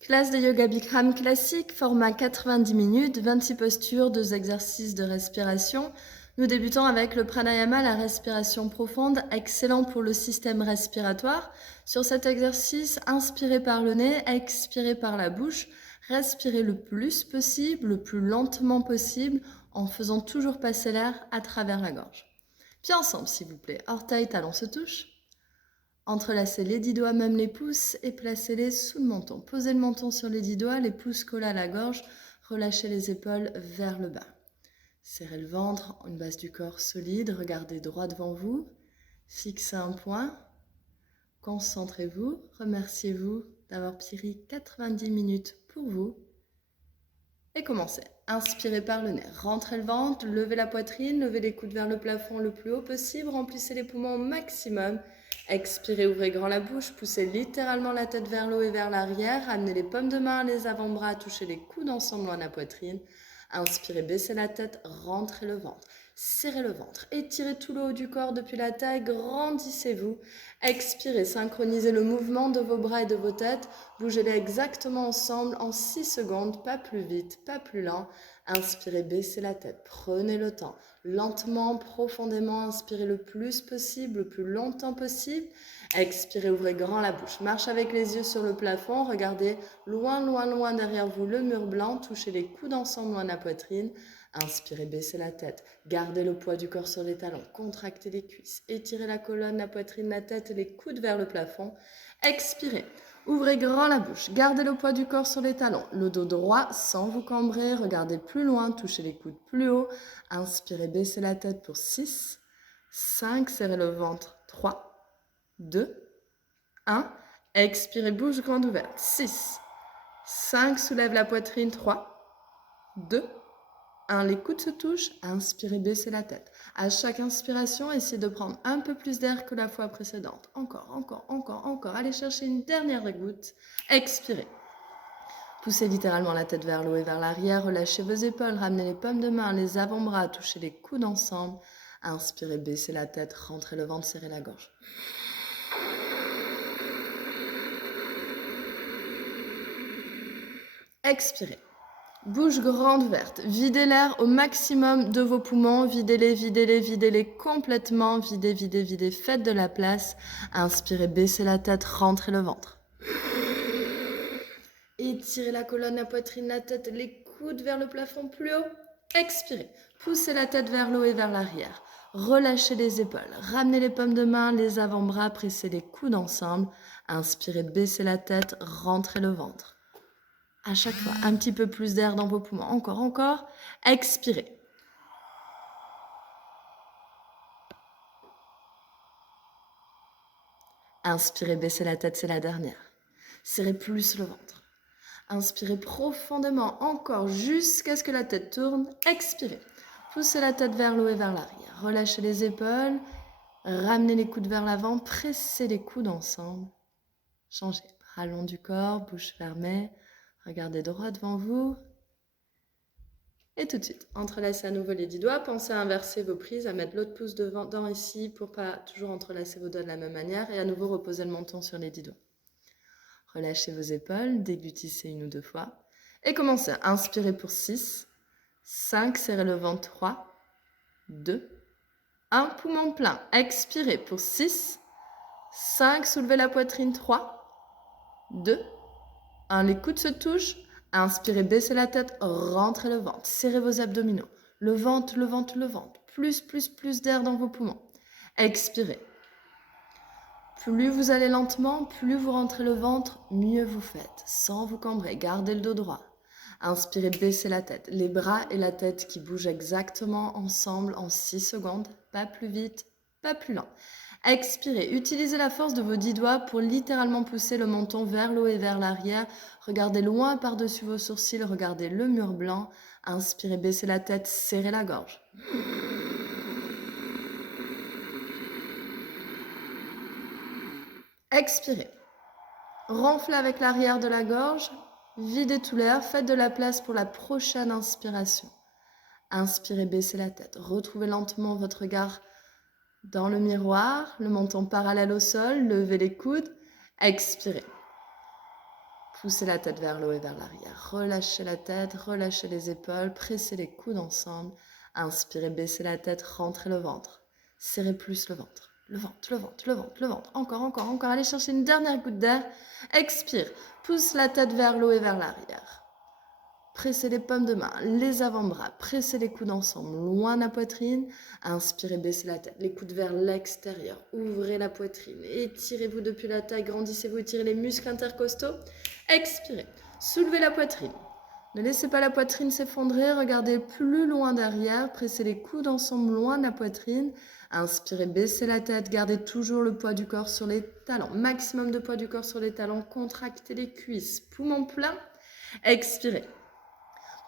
Classe de yoga Bikram classique, format 90 minutes, 26 postures, 2 exercices de respiration. Nous débutons avec le pranayama, la respiration profonde, excellent pour le système respiratoire. Sur cet exercice, inspirez par le nez, expirez par la bouche. Respirez le plus possible, le plus lentement possible, en faisant toujours passer l'air à travers la gorge. Puis ensemble, s'il vous plaît, orteils, talons se touchent. Entrelacez les 10 doigts, même les pouces, et placez-les sous le menton. Posez le menton sur les 10 doigts, les pouces collés à la gorge, relâchez les épaules vers le bas. Serrez le ventre, une base du corps solide, regardez droit devant vous, fixez un point, concentrez-vous, remerciez-vous d'avoir pris 90 minutes pour vous. Et commencez. Inspirez par le nez, rentrez le ventre, levez la poitrine, levez les coudes vers le plafond le plus haut possible, remplissez les poumons au maximum. Expirez, ouvrez grand la bouche, poussez littéralement la tête vers le haut et vers l'arrière, amenez les paumes de main, les avant-bras, touchez les coudes ensemble loin de la poitrine. Inspirez, baissez la tête, rentrez le ventre. Serrez le ventre, étirez tout le haut du corps depuis la taille, grandissez-vous. Expirez, synchronisez le mouvement de vos bras et de vos têtes. Bougez-les exactement ensemble en 6 secondes, pas plus vite, pas plus lent. Inspirez, baissez la tête, prenez le temps. Lentement, profondément, inspirez le plus possible, le plus longtemps possible. Expirez, ouvrez grand la bouche. Marche avec les yeux sur le plafond, regardez loin, loin, loin derrière vous le mur blanc. Touchez les coudes ensemble loin de la poitrine. Inspirez, baissez la tête. Gardez le poids du corps sur les talons. Contractez les cuisses. Étirez la colonne, la poitrine, la tête et les coudes vers le plafond. Expirez. Ouvrez grand la bouche. Gardez le poids du corps sur les talons. Le dos droit sans vous cambrer. Regardez plus loin. Touchez les coudes plus haut. Inspirez, baissez la tête pour 6, 5. Serrez le ventre. 3, 2, 1. Expirez, bouche grande ouverte. 6, 5. Soulève la poitrine. 3, 2, 1, les coudes se touchent, inspirez, baissez la tête. À chaque inspiration, essayez de prendre un peu plus d'air que la fois précédente. Encore, encore, encore, encore. Allez chercher une dernière goutte. Expirez. Poussez littéralement la tête vers le haut et vers l'arrière. Relâchez vos épaules, ramenez les paumes de main, les avant-bras, touchez les coudes ensemble. Inspirez, baissez la tête, rentrez le ventre, serrez la gorge. Expirez. Bouche grande ouverte, videz l'air au maximum de vos poumons, videz-les, videz-les, videz-les complètement, videz, videz, videz, faites de la place. Inspirez, baissez la tête, rentrez le ventre. Étirez la colonne, la poitrine, la tête, les coudes vers le plafond plus haut. Expirez, poussez la tête vers le haut et vers l'arrière. Relâchez les épaules, ramenez les paumes de main, les avant-bras, pressez les coudes ensemble. Inspirez, baissez la tête, rentrez le ventre. À chaque fois, un petit peu plus d'air dans vos poumons. Encore, encore. Expirez. Inspirez, baissez la tête, c'est la dernière. Serrez plus le ventre. Inspirez profondément, encore, jusqu'à ce que la tête tourne. Expirez. Poussez la tête vers le haut et vers l'arrière. Relâchez les épaules. Ramenez les coudes vers l'avant. Pressez les coudes ensemble. Changez. Bras long du corps, bouche fermée. Regardez droit devant vous. Et tout de suite, entrelacez à nouveau les 10 doigts. Pensez à inverser vos prises, à mettre l'autre pouce devant ici pour pas toujours entrelacer vos doigts de la même manière. Et à nouveau, reposez le menton sur les 10 doigts. Relâchez vos épaules, déglutissez 1 ou 2 fois. Et commencez. Inspirez pour 6, 5, serrez le ventre, 3, 2, 1. Poumon plein. Expirez pour 6, 5, soulevez la poitrine, 3, 2, 1. Les coudes se touchent. Inspirez, baissez la tête, rentrez le ventre. Serrez vos abdominaux. Le ventre, le ventre, le ventre. Plus, plus, plus d'air dans vos poumons. Expirez. Plus vous allez lentement, plus vous rentrez le ventre, mieux vous faites. Sans vous cambrer, gardez le dos droit. Inspirez, baissez la tête. Les bras et la tête qui bougent exactement ensemble en 6 secondes. Pas plus vite, pas plus lent. Expirez, utilisez la force de vos 10 doigts pour littéralement pousser le menton vers le haut et vers l'arrière. Regardez loin par-dessus vos sourcils, regardez le mur blanc. Inspirez, baissez la tête, serrez la gorge. Expirez. Renflez avec l'arrière de la gorge, videz tout l'air, faites de la place pour la prochaine inspiration. Inspirez, baissez la tête, retrouvez lentement votre regard dans le miroir, le menton parallèle au sol, levez les coudes, expirez. Poussez la tête vers le haut et vers l'arrière. Relâchez la tête, relâchez les épaules, pressez les coudes ensemble. Inspirez, baissez la tête, rentrez le ventre. Serrez plus le ventre. Le ventre, le ventre, le ventre, le ventre. Encore, encore, encore. Allez chercher une dernière goutte d'air. Expire. Pousse la tête vers le haut et vers l'arrière. Pressez les paumes de main, les avant-bras. Pressez les coudes ensemble, loin de la poitrine. Inspirez, baissez la tête. Les coudes vers l'extérieur. Ouvrez la poitrine. Étirez-vous depuis la taille. Grandissez-vous, étirez les muscles intercostaux. Expirez. Soulevez la poitrine. Ne laissez pas la poitrine s'effondrer. Regardez plus loin derrière. Pressez les coudes ensemble, loin de la poitrine. Inspirez, baissez la tête. Gardez toujours le poids du corps sur les talons. Maximum de poids du corps sur les talons. Contractez les cuisses. Poumon plein. Expirez.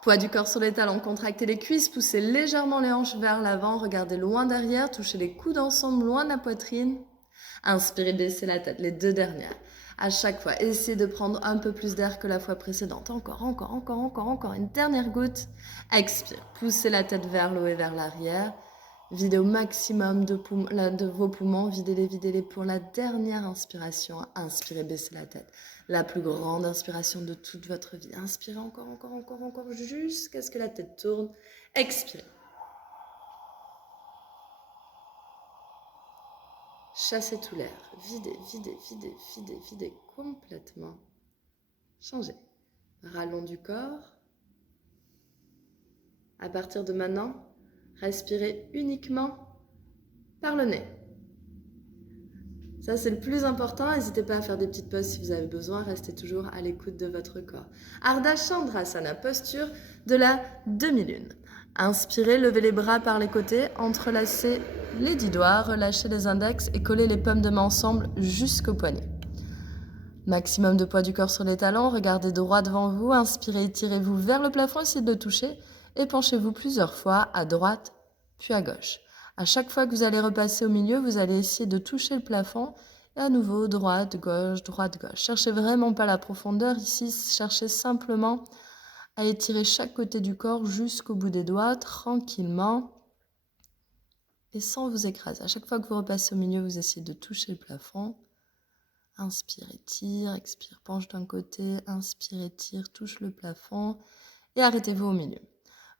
Poids du corps sur les talons, contractez les cuisses, poussez légèrement les hanches vers l'avant, regardez loin derrière, touchez les coudes ensemble, loin de la poitrine. Inspirez, baissez la tête, les deux dernières. À chaque fois, essayez de prendre un peu plus d'air que la fois précédente. Encore, encore, encore, encore, encore. Une dernière goutte. Expire, poussez la tête vers le haut et vers l'arrière. Videz au maximum de vos poumons, videz-les pour la dernière inspiration. Inspirez, baissez la tête. La plus grande inspiration de toute votre vie. Inspirez encore, encore, encore, encore, jusqu'à ce que la tête tourne. Expirez. Chassez tout l'air. Videz, videz, videz, videz, videz complètement. Changez. Rallonge du corps. À partir de maintenant, respirez uniquement par le nez. Ça, c'est le plus important. N'hésitez pas à faire des petites pauses si vous avez besoin. Restez toujours à l'écoute de votre corps. Ardha Chandrasana, posture de la demi-lune. Inspirez, levez les bras par les côtés, entrelacez les 10 doigts, relâchez les index et collez les paumes de main ensemble jusqu'au poignet. Maximum de poids du corps sur les talons, regardez droit devant vous, inspirez, étirez-vous vers le plafond, essayez de le toucher et penchez-vous plusieurs fois à droite puis à gauche. À chaque fois que vous allez repasser au milieu, vous allez essayer de toucher le plafond et à nouveau droite, gauche, droite, gauche. Cherchez vraiment pas la profondeur ici, cherchez simplement à étirer chaque côté du corps jusqu'au bout des doigts, tranquillement et sans vous écraser. À chaque fois que vous repassez au milieu, vous essayez de toucher le plafond. Inspire, étire, expire, penche d'un côté, inspire, étire, touche le plafond et arrêtez-vous au milieu.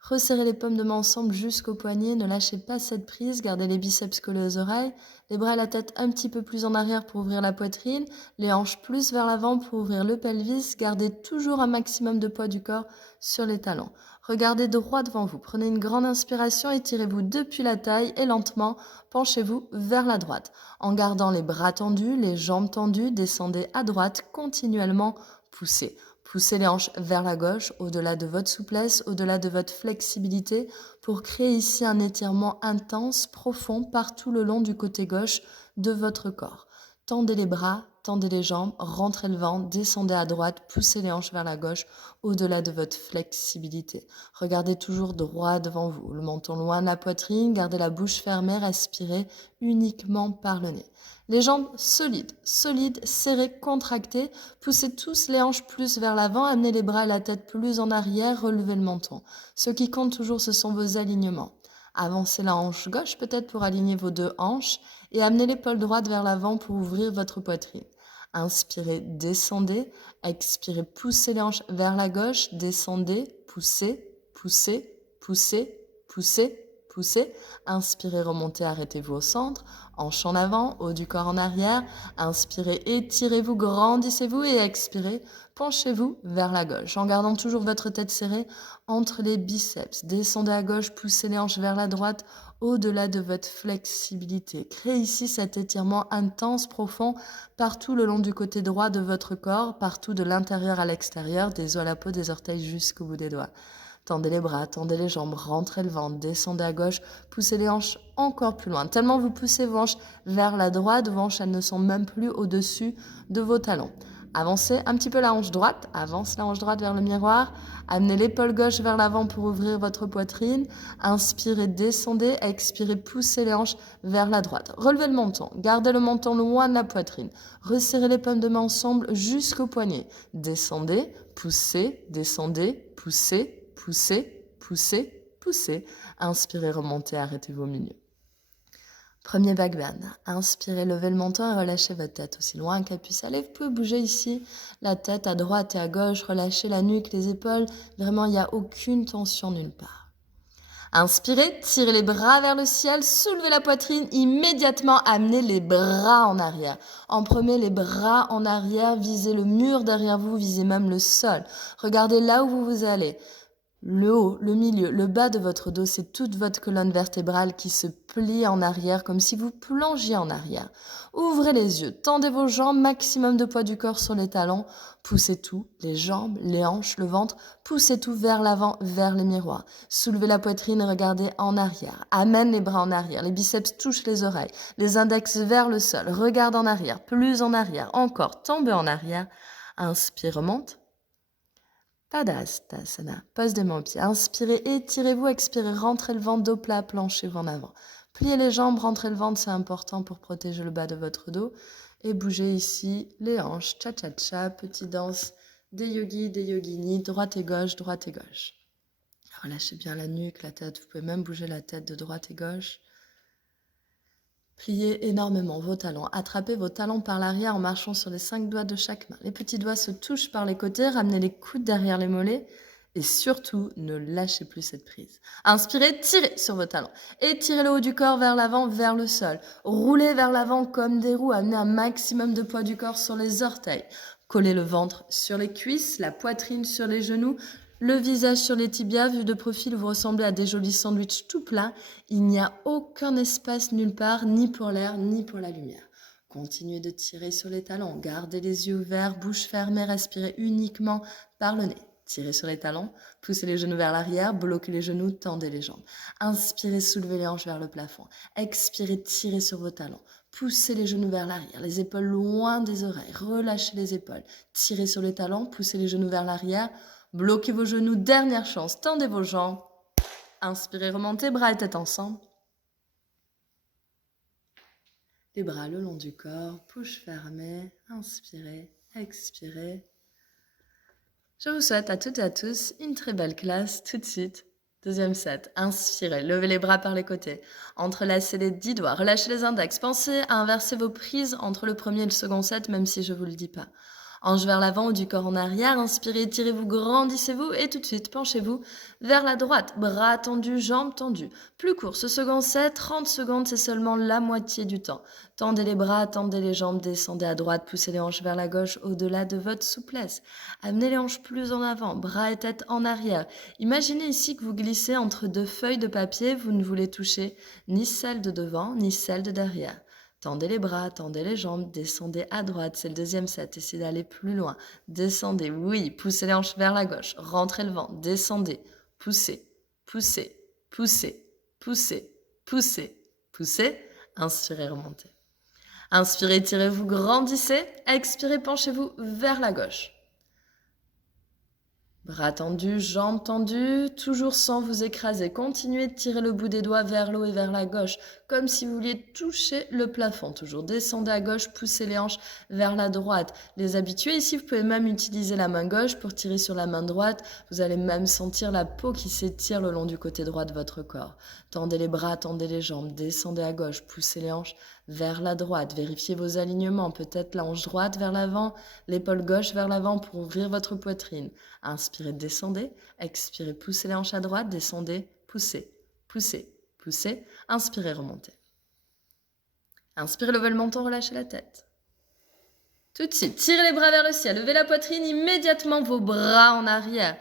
Resserrez les paumes de main ensemble jusqu'au poignet, ne lâchez pas cette prise, gardez les biceps collés aux oreilles, les bras et la tête un petit peu plus en arrière pour ouvrir la poitrine, les hanches plus vers l'avant pour ouvrir le pelvis, gardez toujours un maximum de poids du corps sur les talons. Regardez droit devant vous, prenez une grande inspiration, étirez-vous depuis la taille et lentement penchez-vous vers la droite. En gardant les bras tendus, les jambes tendues, descendez à droite, continuellement poussez. Poussez les hanches vers la gauche, au-delà de votre souplesse, au-delà de votre flexibilité, pour créer ici un étirement intense, profond, partout le long du côté gauche de votre corps. Tendez les bras, tendez les jambes, rentrez le ventre, descendez à droite, poussez les hanches vers la gauche, au-delà de votre flexibilité. Regardez toujours droit devant vous, le menton loin de la poitrine, gardez la bouche fermée, respirez uniquement par le nez. Les jambes solides, serrées, contractées. Poussez tous les hanches plus vers l'avant, amenez les bras et la tête plus en arrière, relevez le menton. Ce qui compte toujours, ce sont vos alignements. Avancez la hanche gauche peut-être pour aligner vos deux hanches et amenez l'épaule droite vers l'avant pour ouvrir votre poitrine. Inspirez, descendez. Expirez, poussez les hanches vers la gauche, descendez, poussez, poussez, poussez, poussez. Poussez, inspirez, remontez, arrêtez-vous au centre, hanche en avant, haut du corps en arrière, inspirez, étirez-vous, grandissez-vous et expirez, penchez-vous vers la gauche en gardant toujours votre tête serrée entre les biceps. Descendez à gauche, poussez les hanches vers la droite, au-delà de votre flexibilité. Créez ici cet étirement intense, profond, partout le long du côté droit de votre corps, partout de l'intérieur à l'extérieur, des os à la peau, des orteils jusqu'au bout des doigts. Tendez les bras, tendez les jambes, rentrez le ventre, descendez à gauche, poussez les hanches encore plus loin. Tellement vous poussez vos hanches vers la droite, vos hanches elles ne sont même plus au-dessus de vos talons. Avancez un petit peu la hanche droite, avance la hanche droite vers le miroir, amenez l'épaule gauche vers l'avant pour ouvrir votre poitrine, inspirez, descendez, expirez, poussez les hanches vers la droite. Relevez le menton, gardez le menton loin de la poitrine, resserrez les paumes de main ensemble jusqu'au poignet. Descendez, poussez, poussez, poussez, poussez, poussez. Inspirez, remontez, arrêtez-vous au milieu. Premier back bend. Inspirez, levez le menton et relâchez votre tête aussi loin qu'elle puisse aller. Vous pouvez bouger ici la tête à droite et à gauche, relâchez la nuque, les épaules. Vraiment, il n'y a aucune tension nulle part. Inspirez, tirez les bras vers le ciel, soulevez la poitrine, immédiatement amenez les bras en arrière. En premier, les bras en arrière, visez le mur derrière vous, visez même le sol. Regardez là où vous allez. Le haut, le milieu, le bas de votre dos, c'est toute votre colonne vertébrale qui se plie en arrière comme si vous plongiez en arrière. Ouvrez les yeux, tendez vos jambes, maximum de poids du corps sur les talons. Poussez tout, les jambes, les hanches, le ventre. Poussez tout vers l'avant, vers les miroirs. Soulevez la poitrine et regardez en arrière. Amène les bras en arrière, les biceps touchent les oreilles. Les index vers le sol, regarde en arrière, plus en arrière, encore, tombez en arrière. Inspire, remonte. Padasana, pose des mains aux pieds. Inspirez, étirez-vous, expirez, rentrez le ventre, dos plat, planchez-vous en avant. Pliez les jambes, rentrez le ventre, c'est important pour protéger le bas de votre dos. Et bougez ici les hanches, cha-cha-cha, petite danse des yogis, des yoginis, droite et gauche, droite et gauche. Relâchez bien la nuque, la tête, vous pouvez même bouger la tête de droite et gauche. Pliez énormément vos talons. Attrapez vos talons par l'arrière en marchant sur les 5 doigts de chaque main. Les petits doigts se touchent par les côtés. Ramenez les coudes derrière les mollets. Et surtout, ne lâchez plus cette prise. Inspirez, tirez sur vos talons. Étirez le haut du corps vers l'avant, vers le sol. Roulez vers l'avant comme des roues. Amenez un maximum de poids du corps sur les orteils. Collez le ventre sur les cuisses, la poitrine sur les genoux. Le visage sur les tibias, vu de profil, vous ressemblez à des jolis sandwichs tout plats. Il n'y a aucun espace nulle part, ni pour l'air, ni pour la lumière. Continuez de tirer sur les talons. Gardez les yeux ouverts, bouche fermée, respirez uniquement par le nez. Tirez sur les talons, poussez les genoux vers l'arrière, bloquez les genoux, tendez les jambes. Inspirez, soulevez les hanches vers le plafond. Expirez, tirez sur vos talons. Poussez les genoux vers l'arrière, les épaules loin des oreilles. Relâchez les épaules. Tirez sur les talons, poussez les genoux vers l'arrière. Bloquez vos genoux, dernière chance, tendez vos jambes. Inspirez, remontez, bras et tête ensemble. Les bras le long du corps, bouche fermée, inspirez, expirez. Je vous souhaite à toutes et à tous une très belle classe tout de suite. Deuxième set, inspirez, levez les bras par les côtés, entrelacez les 10 doigts, relâchez les index. Pensez à inverser vos prises entre le premier et le second set, même si je ne vous le dis pas. Hanche vers l'avant ou du corps en arrière, inspirez, étirez-vous, grandissez-vous et tout de suite, penchez-vous vers la droite. Bras tendus, jambes tendues. Plus court, ce second set, 30 secondes, c'est seulement la moitié du temps. Tendez les bras, tendez les jambes, descendez à droite, poussez les hanches vers la gauche au-delà de votre souplesse. Amenez les hanches plus en avant, bras et tête en arrière. Imaginez ici que vous glissez entre 2 feuilles de papier, vous ne voulez toucher ni celle de devant, ni celle de derrière. Tendez les bras, tendez les jambes, descendez à droite, c'est le deuxième set, essayez d'aller plus loin. Descendez, oui, poussez les hanches vers la gauche, rentrez le ventre, descendez, poussez, poussez, poussez, poussez, poussez, poussez, inspirez, remontez. Inspirez, tirez-vous, grandissez, expirez, penchez-vous vers la gauche. Bras tendus, jambes tendues, toujours sans vous écraser. Continuez de tirer le bout des doigts vers le haut et vers la gauche, comme si vous vouliez toucher le plafond. Toujours descendez à gauche, poussez les hanches vers la droite. Les habitués ici, vous pouvez même utiliser la main gauche pour tirer sur la main droite. Vous allez même sentir la peau qui s'étire le long du côté droit de votre corps. Tendez les bras, tendez les jambes, descendez à gauche, poussez les hanches vers la droite. Vérifiez vos alignements, peut-être la hanche droite vers l'avant, l'épaule gauche vers l'avant pour ouvrir votre poitrine. Inspirez, descendez, expirez, poussez les hanches à droite, descendez, poussez, poussez, poussez, inspirez, remontez. Inspirez, levez le menton, relâchez la tête. Tout de suite, tirez les bras vers le ciel, levez la poitrine, immédiatement vos bras en arrière.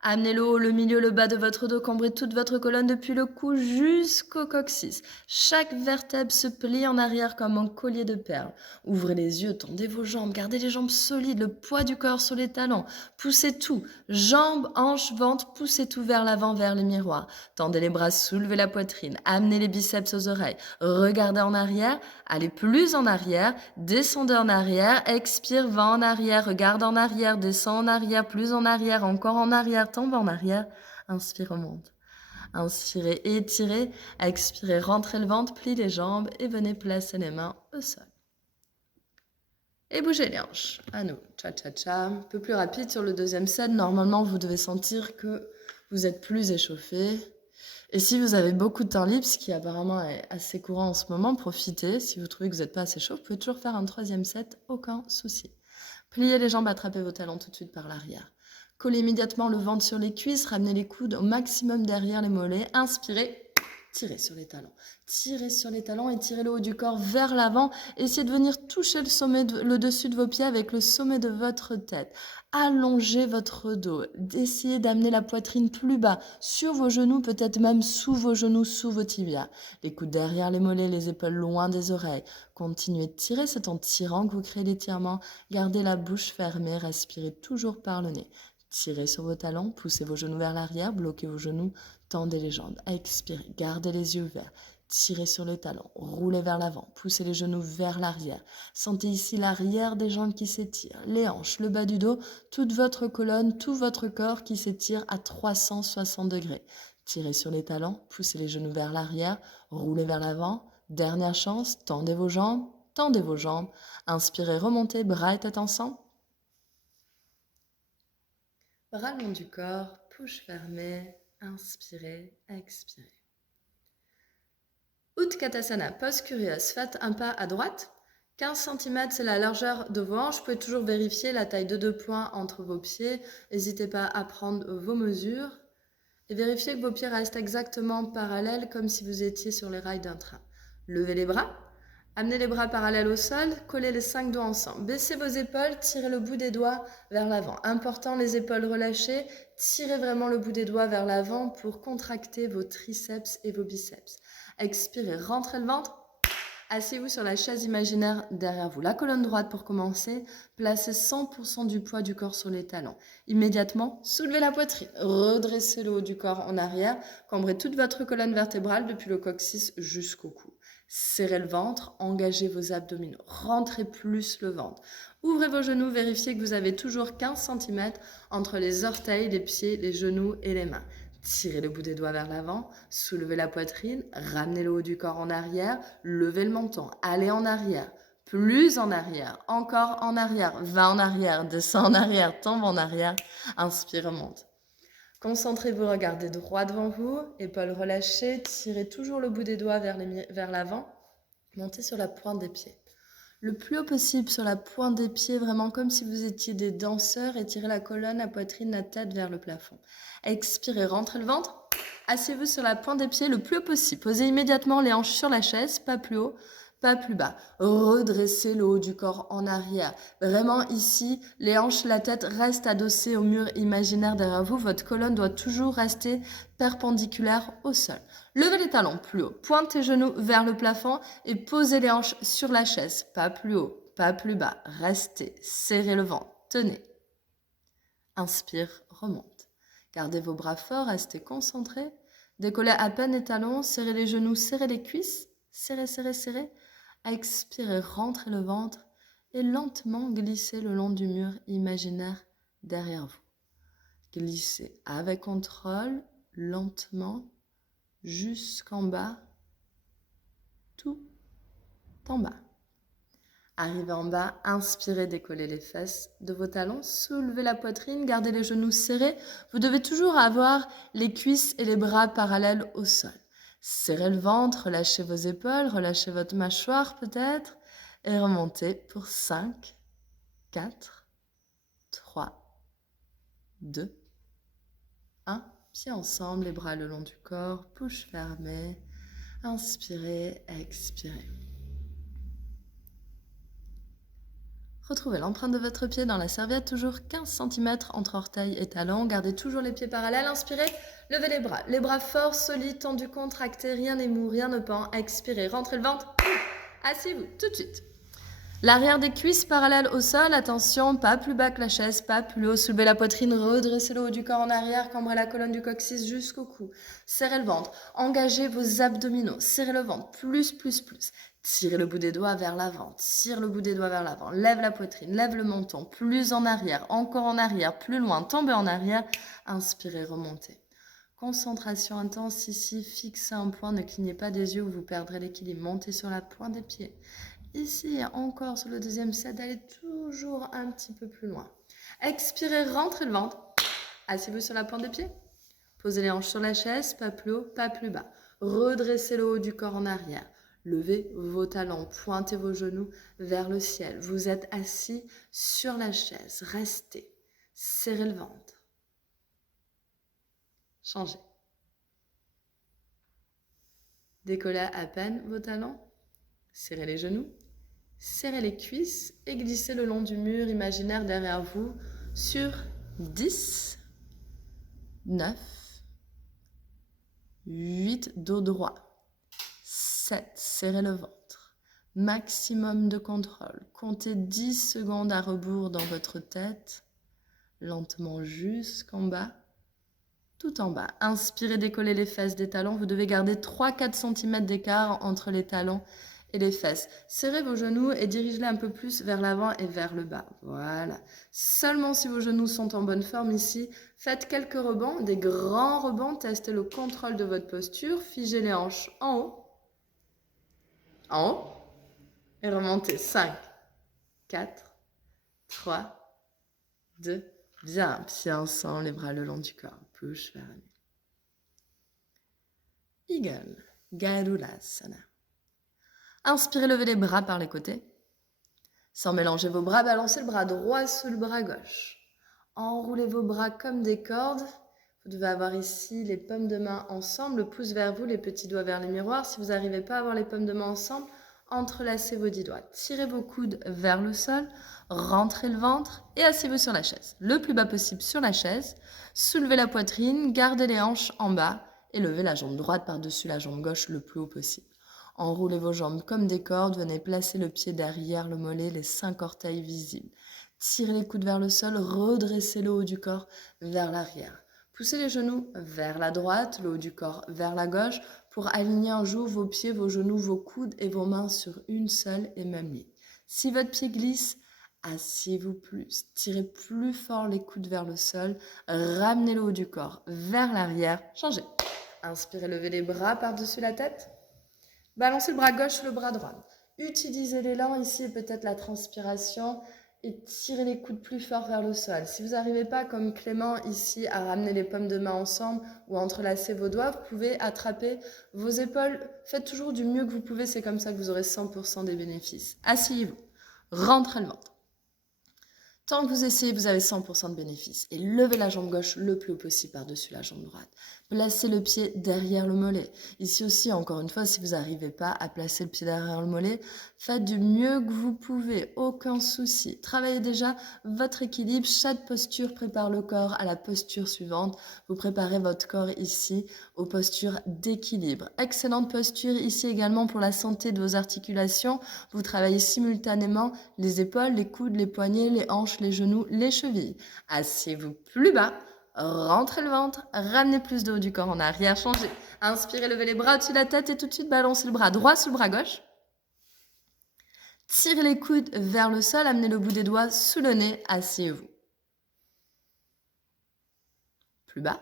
Amenez le haut, le milieu, le bas de votre dos, cambrez toute votre colonne depuis le cou jusqu'au coccyx. Chaque vertèbre se plie en arrière comme un collier de perles. Ouvrez les yeux, tendez vos jambes, gardez les jambes solides, le poids du corps sur les talons. Poussez tout, jambes, hanches, ventre, poussez tout vers l'avant, vers les miroirs. Tendez les bras, soulevez la poitrine, amenez les biceps aux oreilles. Regardez en arrière, allez plus en arrière, descendez en arrière, expire, va en arrière, regarde en arrière, descend en arrière, plus en arrière, encore en arrière. Tombe en arrière, inspire, remonte. Inspirez, étirez, expirez, rentrez le ventre, pliez les jambes et venez placer les mains au sol. Et bougez les hanches. À nous, cha-cha-cha. Un peu plus rapide sur le deuxième set. Normalement, vous devez sentir que vous êtes plus échauffé. Et si vous avez beaucoup de temps libre, ce qui apparemment est assez courant en ce moment, profitez. Si vous trouvez que vous n'êtes pas assez chaud, vous pouvez toujours faire un troisième set, aucun souci. Pliez les jambes, attrapez vos talons tout de suite par l'arrière. Collez immédiatement le ventre sur les cuisses, ramenez les coudes au maximum derrière les mollets. Inspirez, tirez sur les talons. Tirez sur les talons et tirez le haut du corps vers l'avant. Essayez de venir toucher le dessus de vos pieds avec le sommet de votre tête. Allongez votre dos. Essayez d'amener la poitrine plus bas, sur vos genoux, peut-être même sous vos genoux, sous vos tibias. Les coudes derrière les mollets, les épaules loin des oreilles. Continuez de tirer, c'est en tirant que vous créez l'étirement. Gardez la bouche fermée, respirez toujours par le nez. Tirez sur vos talons, poussez vos genoux vers l'arrière, bloquez vos genoux, tendez les jambes. Expirez, gardez les yeux ouverts. Tirez sur les talons, roulez vers l'avant, poussez les genoux vers l'arrière. Sentez ici l'arrière des jambes qui s'étirent, les hanches, le bas du dos, toute votre colonne, tout votre corps qui s'étire à 360 degrés. Tirez sur les talons, poussez les genoux vers l'arrière, roulez vers l'avant. Dernière chance, tendez vos jambes, tendez vos jambes. Inspirez, remontez, bras et tête ensemble. Bras le long du corps, bouche fermée, inspirez, expirez. Utkatasana, pose curieuse, faites un pas à droite. 15 cm, c'est la largeur de vos hanches. Vous pouvez toujours vérifier la taille de 2 points entre vos pieds. N'hésitez pas à prendre vos mesures. Et vérifiez que vos pieds restent exactement parallèles, comme si vous étiez sur les rails d'un train. Levez les bras. Amenez les bras parallèles au sol. Collez les 5 doigts ensemble. Baissez vos épaules. Tirez le bout des doigts vers l'avant. Important, les épaules relâchées. Tirez vraiment le bout des doigts vers l'avant pour contracter vos triceps et vos biceps. Expirez, rentrez le ventre. Asseyez-vous sur la chaise imaginaire derrière vous. La colonne droite pour commencer. Placez 100% du poids du corps sur les talons. Immédiatement, soulevez la poitrine. Redressez le haut du corps en arrière. Cambrez toute votre colonne vertébrale depuis le coccyx jusqu'au cou. Serrez le ventre, engagez vos abdominaux. Rentrez plus le ventre. Ouvrez vos genoux, vérifiez que vous avez toujours 15 cm entre les orteils, les pieds, les genoux et les mains. Tirez le bout des doigts vers l'avant, soulevez la poitrine, ramenez le haut du corps en arrière, levez le menton, allez en arrière, plus en arrière, encore en arrière, va en arrière, descend en arrière, tombe en arrière, inspire, remonte. Concentrez-vous, regardez droit devant vous, épaules relâchées, tirez toujours le bout des doigts vers l'avant, montez sur la pointe des pieds. Le plus haut possible sur la pointe des pieds, vraiment comme si vous étiez des danseurs, et tirez la colonne, la poitrine, la tête vers le plafond. Expirez, rentrez le ventre. Asseyez-vous sur la pointe des pieds le plus haut possible. Posez immédiatement les hanches sur la chaise, pas plus haut, pas plus bas. Redressez le haut du corps en arrière. Vraiment ici, les hanches, la tête restent adossées au mur imaginaire derrière vous. Votre colonne doit toujours rester perpendiculaire au sol. Levez les talons plus haut. Pointez les genoux vers le plafond et posez les hanches sur la chaise. Pas plus haut, pas plus bas. Restez, serrez le ventre, tenez. Inspire, remonte. Gardez vos bras forts, restez concentrés. Décollez à peine les talons, serrez les genoux, serrez les cuisses. Serrez, serrez, serrez. Expirez, rentrez le ventre et lentement glissez le long du mur imaginaire derrière vous. Glissez avec contrôle, lentement, jusqu'en bas, tout en bas. Arrivez en bas, inspirez, décollez les fesses de vos talons, soulevez la poitrine, gardez les genoux serrés. Vous devez toujours avoir les cuisses et les bras parallèles au sol. Serrez le ventre, relâchez vos épaules, relâchez votre mâchoire peut-être et remontez pour 5, 4, 3, 2, 1. Pieds ensemble, les bras le long du corps, bouche fermée. Inspirez, expirez. Retrouvez l'empreinte de votre pied dans la serviette, toujours 15 cm entre orteils et talons. Gardez toujours les pieds parallèles. Inspirez, levez les bras forts, solides, tendus, contractés. Rien n'est mou, rien ne pend. Expirez, rentrez le ventre. Asseyez-vous tout de suite. L'arrière des cuisses parallèles au sol. Attention, pas plus bas que la chaise, pas plus haut. Soulevez la poitrine, redressez le haut du corps en arrière, cambrez la colonne du coccyx jusqu'au cou. Serrez le ventre, engagez vos abdominaux, serrez le ventre, plus. Tirez le bout des doigts vers l'avant, tire le bout des doigts vers l'avant, lève la poitrine, lève le menton, plus en arrière, encore en arrière, plus loin, tombez en arrière, inspirez, remontez. Concentration intense ici, fixez un point, ne clignez pas des yeux ou vous perdrez l'équilibre, montez sur la pointe des pieds. Ici, encore sur le deuxième set, allez toujours un petit peu plus loin. Expirez, rentrez le ventre, asseyez-vous sur la pointe des pieds. Posez les hanches sur la chaise, pas plus haut, pas plus bas. Redressez le haut du corps en arrière. Levez vos talons, pointez vos genoux vers le ciel. Vous êtes assis sur la chaise. Restez. Serrez le ventre. Changez. Décollez à peine vos talons. Serrez les genoux. Serrez les cuisses et glissez le long du mur imaginaire derrière vous sur 10, 9, 8, dos droit, 7, serrez le ventre, maximum de contrôle, comptez 10 secondes à rebours dans votre tête, lentement jusqu'en bas, tout en bas. Inspirez, décollez les fesses des talons, vous devez garder 3-4 cm d'écart entre les talons et les fesses. Serrez vos genoux et dirigez-les un peu plus vers l'avant et vers le bas. Voilà. Seulement si vos genoux sont en bonne forme ici, faites quelques rebonds, des grands rebonds, testez le contrôle de votre posture, figez les hanches en haut, et remontez. 5, 4, 3, 2, bien, pieds ensemble, les bras le long du corps, bouche fermée. Eagle, Garulasana. Inspirez, levez les bras par les côtés. Sans mélanger vos bras, balancez le bras droit sous le bras gauche. Enroulez vos bras comme des cordes. Vous devez avoir ici les paumes de main ensemble, le pouce vers vous, les petits doigts vers les miroirs. Si vous n'arrivez pas à avoir les paumes de main ensemble, entrelacez vos 10 doigts. Tirez vos coudes vers le sol, rentrez le ventre et asseyez-vous sur la chaise. Le plus bas possible sur la chaise. Soulevez la poitrine, gardez les hanches en bas et levez la jambe droite par-dessus la jambe gauche le plus haut possible. Enroulez vos jambes comme des cordes, venez placer le pied derrière le mollet, les 5 orteils visibles. Tirez les coudes vers le sol, redressez le haut du corps vers l'arrière. Poussez les genoux vers la droite, le haut du corps vers la gauche pour aligner un jour vos pieds, vos genoux, vos coudes et vos mains sur une seule et même ligne. Si votre pied glisse, asseyez-vous plus. Tirez plus fort les coudes vers le sol, ramenez le haut du corps vers l'arrière. Changez. Inspirez, levez les bras par-dessus la tête. Balancez le bras gauche sur le bras droit. Utilisez l'élan ici et peut-être la transpiration et tirez les coudes plus fort vers le sol. Si vous n'arrivez pas, comme Clément ici, à ramener les paumes de main ensemble ou à entrelacer vos doigts, vous pouvez attraper vos épaules. Faites toujours du mieux que vous pouvez, c'est comme ça que vous aurez 100% des bénéfices. Asseyez-vous, rentrez le ventre. Tant que vous essayez, vous avez 100% de bénéfices. Et levez la jambe gauche le plus haut possible par-dessus la jambe droite. Placez le pied derrière le mollet. Ici aussi, encore une fois, si vous n'arrivez pas à placer le pied derrière le mollet, faites du mieux que vous pouvez, aucun souci. Travaillez déjà votre équilibre. Chaque posture prépare le corps à la posture suivante. Vous préparez votre corps ici aux postures d'équilibre. Excellente posture ici également pour la santé de vos articulations. Vous travaillez simultanément les épaules, les coudes, les poignets, les hanches, les genoux, les chevilles. Asseyez-vous plus bas. Rentrez le ventre, ramenez plus de haut du corps en arrière, changez. Inspirez, levez les bras au-dessus de la tête et tout de suite balancez le bras droit sous le bras gauche. Tirez les coudes vers le sol, amenez le bout des doigts sous le nez, asseyez-vous. Plus bas.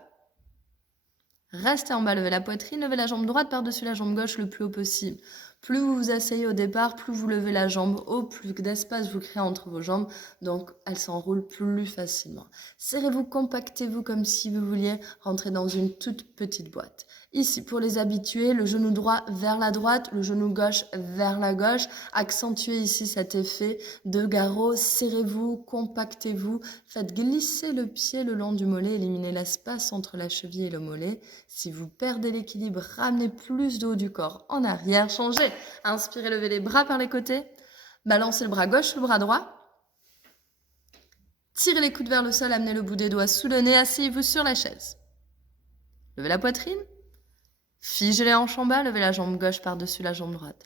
Restez en bas, levez la poitrine, levez la jambe droite par-dessus la jambe gauche le plus haut possible. Plus vous vous asseyez au départ, plus vous levez la jambe haut, plus d'espace vous créez entre vos jambes, donc elle s'enroule plus facilement. Serrez-vous, compactez-vous comme si vous vouliez rentrer dans une toute petite boîte. Ici, pour les habitués, le genou droit vers la droite, le genou gauche vers la gauche. Accentuez ici cet effet de garrot. Serrez-vous, compactez-vous. Faites glisser le pied le long du mollet, éliminez l'espace entre la cheville et le mollet. Si vous perdez l'équilibre, ramenez plus de haut du corps en arrière. Changez. Inspirez, levez les bras par les côtés. Balancez le bras gauche sur le bras droit. Tirez les coudes vers le sol, amenez le bout des doigts sous le nez. Asseyez-vous sur la chaise. Levez la poitrine. Figez les hanches en bas, levez la jambe gauche par-dessus la jambe droite.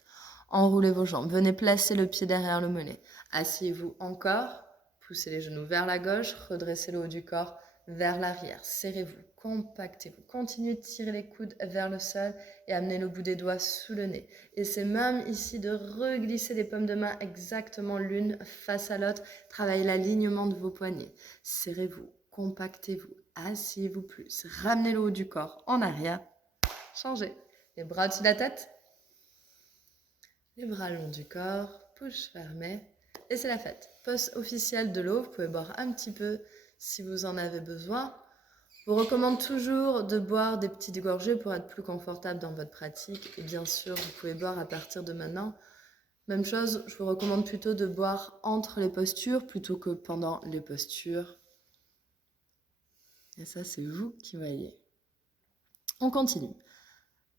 Enroulez vos jambes, venez placer le pied derrière le mollet. Asseyez-vous encore, poussez les genoux vers la gauche, redressez le haut du corps vers l'arrière. Serrez-vous, compactez-vous. Continuez de tirer les coudes vers le sol et amenez le bout des doigts sous le nez. Et c'est même ici de reglisser les paumes de main exactement l'une face à l'autre. Travaillez l'alignement de vos poignets. Serrez-vous, compactez-vous, asseyez-vous plus. Ramenez le haut du corps en arrière. Changez. Les bras au-dessus de la tête. Les bras le long du corps. Bouche fermée. Et c'est la fête. Pause officielle de l'eau. Vous pouvez boire un petit peu si vous en avez besoin. Je vous recommande toujours de boire des petites gorgées pour être plus confortable dans votre pratique. Et bien sûr, vous pouvez boire à partir de maintenant. Même chose, je vous recommande plutôt de boire entre les postures plutôt que pendant les postures. Et ça, c'est vous qui voyez. On continue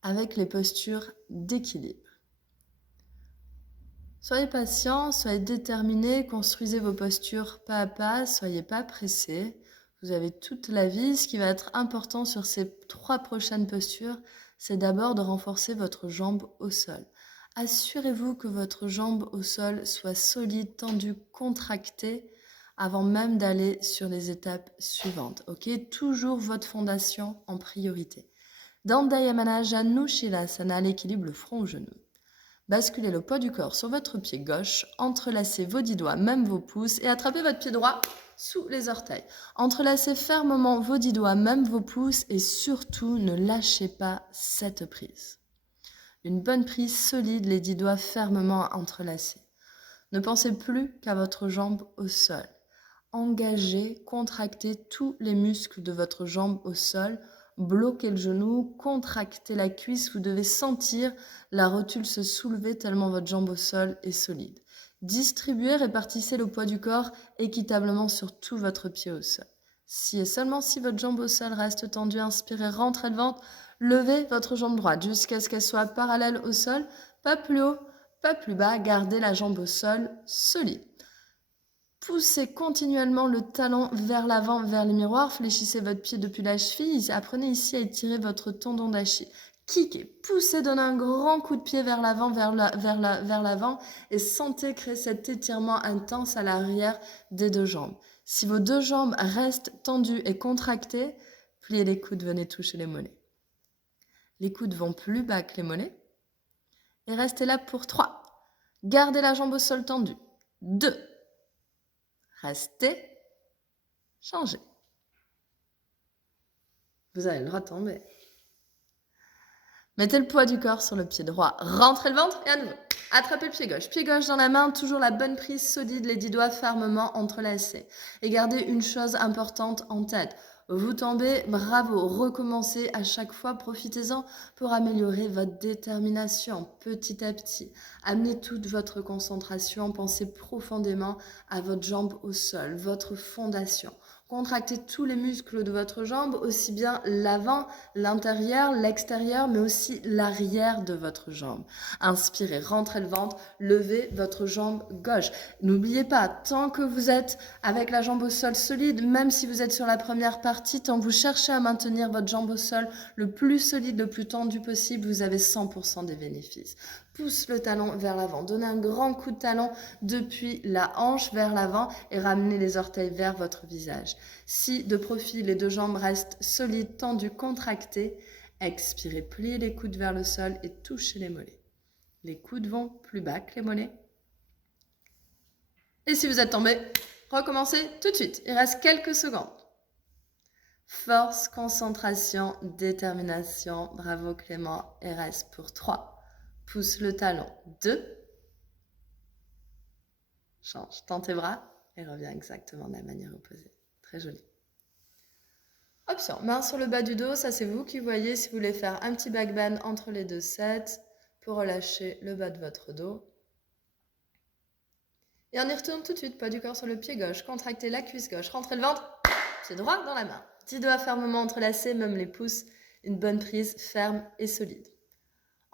avec les postures d'équilibre. Soyez patient, soyez déterminé, construisez vos postures pas à pas, soyez pas pressés. Vous avez toute la vie. Ce qui va être important sur ces 3 prochaines postures, c'est d'abord de renforcer votre jambe au sol. Assurez-vous que votre jambe au sol soit solide, tendue, contractée avant même d'aller sur les étapes suivantes. Ok, toujours votre fondation en priorité. Dandayamana Janushilasana, l'équilibre, le front au genou. Basculez le poids du corps sur votre pied gauche, entrelacez vos 10 doigts, même vos pouces, et attrapez votre pied droit sous les orteils. Entrelacez fermement vos 10 doigts, même vos pouces, et surtout ne lâchez pas cette prise. Une bonne prise solide, les 10 doigts fermement entrelacés. Ne pensez plus qu'à votre jambe au sol. Engagez, contractez tous les muscles de votre jambe au sol. Bloquez le genou, contractez la cuisse, vous devez sentir la rotule se soulever tellement votre jambe au sol est solide. Distribuez, répartissez le poids du corps équitablement sur tout votre pied au sol. Si et seulement si votre jambe au sol reste tendue, inspirez, rentrez le ventre, levez votre jambe droite jusqu'à ce qu'elle soit parallèle au sol, pas plus haut, pas plus bas, gardez la jambe au sol solide. Poussez continuellement le talon vers l'avant, vers les miroirs. Fléchissez votre pied depuis la cheville. Apprenez ici à étirer votre tendon d'Achille. Kickez, poussez, donnez un grand coup de pied vers l'avant, vers l'avant et sentez créer cet étirement intense à l'arrière des 2 jambes. Si vos 2 jambes restent tendues et contractées, pliez les coudes, venez toucher les mollets. Les coudes vont plus bas que les mollets. Et restez là pour 3. Gardez la jambe au sol tendue. 2. Restez, changez. Vous avez le droit de tomber. Mettez le poids du corps sur le pied droit. Rentrez le ventre et à nouveau. Attrapez le pied gauche. Pied gauche dans la main, toujours la bonne prise solide, les 10 doigts fermement entrelacés. Et gardez une chose importante en tête. Vous tombez, bravo, recommencez à chaque fois, profitez-en pour améliorer votre détermination petit à petit. Amenez toute votre concentration, pensez profondément à votre jambe au sol, votre fondation. Contractez tous les muscles de votre jambe, aussi bien l'avant, l'intérieur, l'extérieur, mais aussi l'arrière de votre jambe. Inspirez, rentrez le ventre, levez votre jambe gauche. N'oubliez pas, tant que vous êtes avec la jambe au sol solide, même si vous êtes sur la première partie, tant que vous cherchez à maintenir votre jambe au sol le plus solide, le plus tendu possible, vous avez 100% des bénéfices. Pousse le talon vers l'avant. Donnez un grand coup de talon depuis la hanche vers l'avant et ramenez les orteils vers votre visage. Si de profil, les 2 jambes restent solides, tendues, contractées, expirez, pliez les coudes vers le sol et touchez les mollets. Les coudes vont plus bas que les mollets. Et si vous êtes tombé, recommencez tout de suite. Il reste quelques secondes. Force, concentration, détermination. Bravo Clément. Il reste pour 3. Pousse le talon. 2. Change. Tends tes bras et reviens exactement de la manière opposée. Très joli. Option. Main sur le bas du dos. Ça, c'est vous qui voyez si vous voulez faire un petit back bend entre les 2 sets pour relâcher le bas de votre dos. Et on y retourne tout de suite. Poids du corps sur le pied gauche. Contractez la cuisse gauche. Rentrez le ventre. Pied droit dans la main. 10 doigts fermement entrelacés, même les pouces. Une bonne prise ferme et solide.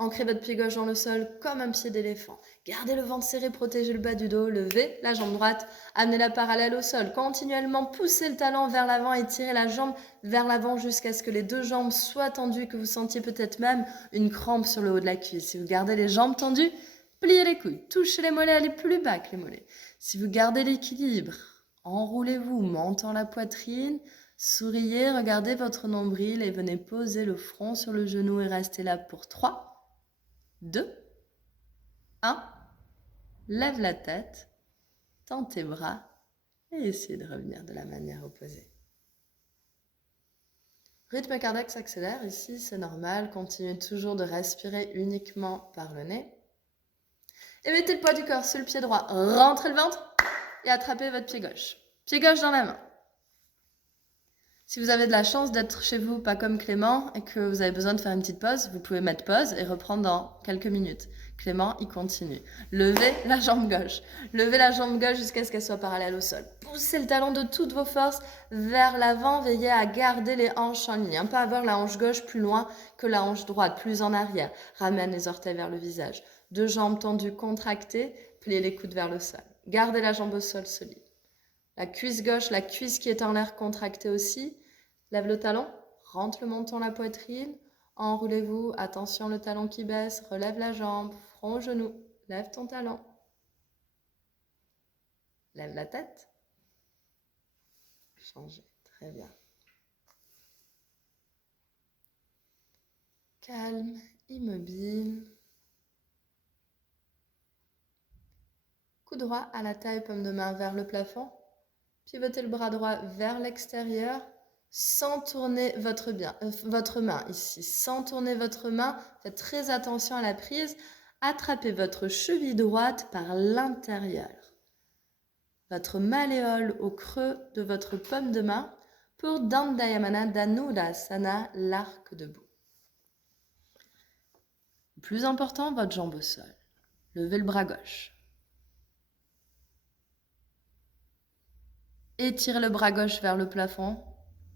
Ancrez votre pied gauche dans le sol comme un pied d'éléphant. Gardez le ventre serré, protégez le bas du dos, levez la jambe droite, amenez-la parallèle au sol. Continuellement, poussez le talon vers l'avant et tirez la jambe vers l'avant jusqu'à ce que les 2 jambes soient tendues, que vous sentiez peut-être même une crampe sur le haut de la cuisse. Si vous gardez les jambes tendues, pliez les couilles, touchez les mollets, allez plus bas que les mollets. Si vous gardez l'équilibre, enroulez-vous, montant la poitrine, souriez, regardez votre nombril et venez poser le front sur le genou et restez là pour 3. 2, 1, lève la tête, tends tes bras et essaie de revenir de la manière opposée. Rythme cardiaque s'accélère, ici c'est normal, continuez toujours de respirer uniquement par le nez. Et mettez le poids du corps sur le pied droit, rentrez le ventre et attrapez votre pied gauche. Pied gauche dans la main. Si vous avez de la chance d'être chez vous, pas comme Clément, et que vous avez besoin de faire une petite pause, vous pouvez mettre pause et reprendre dans quelques minutes. Clément, il continue. Levez la jambe gauche. Levez la jambe gauche jusqu'à ce qu'elle soit parallèle au sol. Poussez le talon de toutes vos forces vers l'avant. Veillez à garder les hanches en ligne. Pas avoir la hanche gauche plus loin que la hanche droite, plus en arrière. Ramène les orteils vers le visage. Deux jambes tendues, contractées. Pliez les coudes vers le sol. Gardez la jambe au sol solide. La cuisse gauche, la cuisse qui est en l'air contractée aussi. Lève le talon, rentre le menton, la poitrine. Enroulez-vous, attention le talon qui baisse, relève la jambe, front au genou, lève ton talon. Lève la tête. Changez, très bien. Calme, immobile. Coup droit à la taille, paume de main vers le plafond. Pivotez le bras droit vers l'extérieur sans tourner votre main ici. Sans tourner votre main, faites très attention à la prise. Attrapez votre cheville droite par l'intérieur. Votre malléole au creux de votre paume de main pour Dandayamana Dhanurasana, l'arc debout. Le plus important, votre jambe au sol. Levez le bras gauche. Étirez le bras gauche vers le plafond.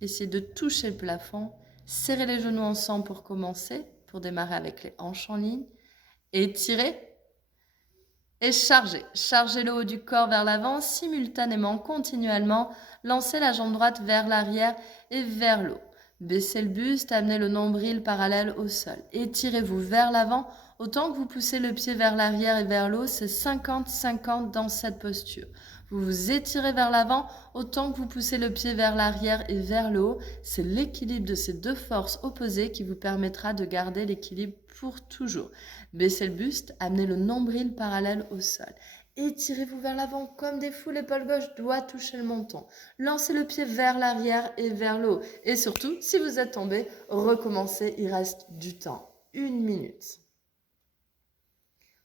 Essayez de toucher le plafond. Serrez les genoux ensemble pour commencer, pour démarrer avec les hanches en ligne. Étirez et chargez. Chargez le haut du corps vers l'avant, simultanément, continuellement. Lancez la jambe droite vers l'arrière et vers le haut. Baissez le buste, amenez le nombril parallèle au sol. Étirez-vous vers l'avant. Autant que vous poussez le pied vers l'arrière et vers le haut, c'est 50-50 dans cette posture. Vous vous étirez vers l'avant, autant que vous poussez le pied vers l'arrière et vers le haut. C'est l'équilibre de ces deux forces opposées qui vous permettra de garder l'équilibre pour toujours. Baissez le buste, amenez le nombril parallèle au sol. Étirez-vous vers l'avant comme des fous, l'épaule gauche doit toucher le menton. Lancez le pied vers l'arrière et vers le haut. Et surtout, si vous êtes tombé, recommencez, il reste du temps. 1 minute.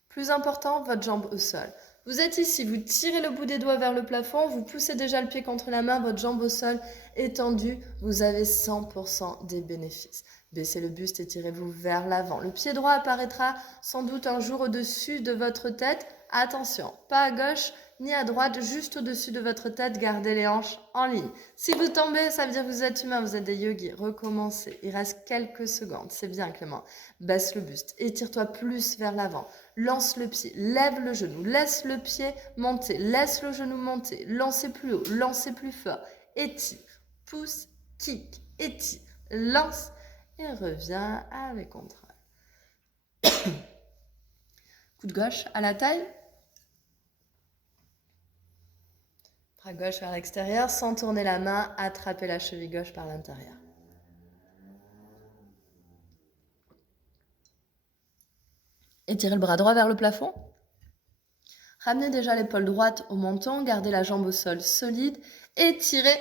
Plus important, votre jambe au sol. Vous êtes ici, vous tirez le bout des doigts vers le plafond, vous poussez déjà le pied contre la main, votre jambe au sol étendue, vous avez 100% des bénéfices. Baissez le buste, étirez-vous vers l'avant. Le pied droit apparaîtra sans doute un jour au-dessus de votre tête. Attention, pas à gauche ni à droite, juste au-dessus de votre tête, gardez les hanches en ligne. Si vous tombez, ça veut dire que vous êtes humain, vous êtes des yogis. Recommencez, il reste quelques secondes, c'est bien Clément. Baisse le buste, étire-toi plus vers l'avant. Lance le pied, lève le genou, laisse le pied monter, laisse le genou monter, lancez plus haut, lancez plus fort, étire, pousse, kick, étire, lance et reviens avec contrôle. Coup de gauche à la taille. Bras gauche vers l'extérieur, sans tourner la main, attrapez la cheville gauche par l'intérieur. Étirez le bras droit vers le plafond. Ramenez déjà l'épaule droite au menton, gardez la jambe au sol solide. Étirez,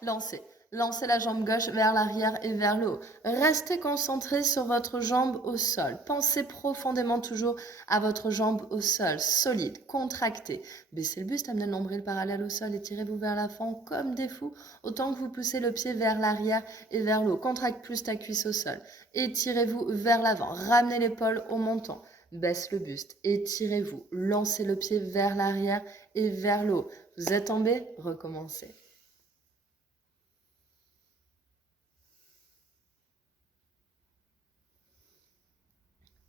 lancez. Lancez la jambe gauche vers l'arrière et vers le haut. Restez concentré sur votre jambe au sol. Pensez profondément toujours à votre jambe au sol, solide, contractée. Baissez le buste, amenez le nombril parallèle au sol, étirez-vous vers l'avant comme des fous, autant que vous poussez le pied vers l'arrière et vers le haut. Contracte plus ta cuisse au sol. Étirez-vous vers l'avant, ramenez l'épaule au menton. Baisse le buste, étirez-vous, lancez le pied vers l'arrière et vers le haut. Vous êtes tombé, recommencez.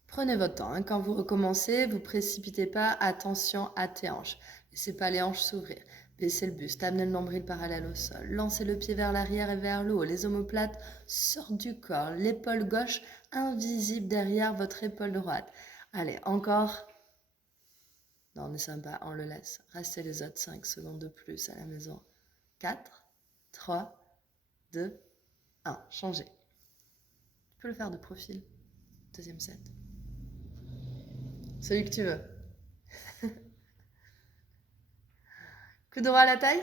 Prenez votre temps. Quand vous recommencez, vous ne précipitez pas. Attention à tes hanches. Laissez pas les hanches s'ouvrir. Baissez le buste. Amenez le nombril parallèle au sol. Lancez le pied vers l'arrière et vers le haut. Les omoplates sortent du corps. L'épaule gauche invisible derrière votre épaule droite. Allez, encore. Non, on est sympa, on le laisse. Restez les autres 5 secondes de plus à la maison. 4, 3, 2, 1. Changez. Tu peux le faire de profil. Deuxième set. Celui que tu veux. Coup droit à la taille.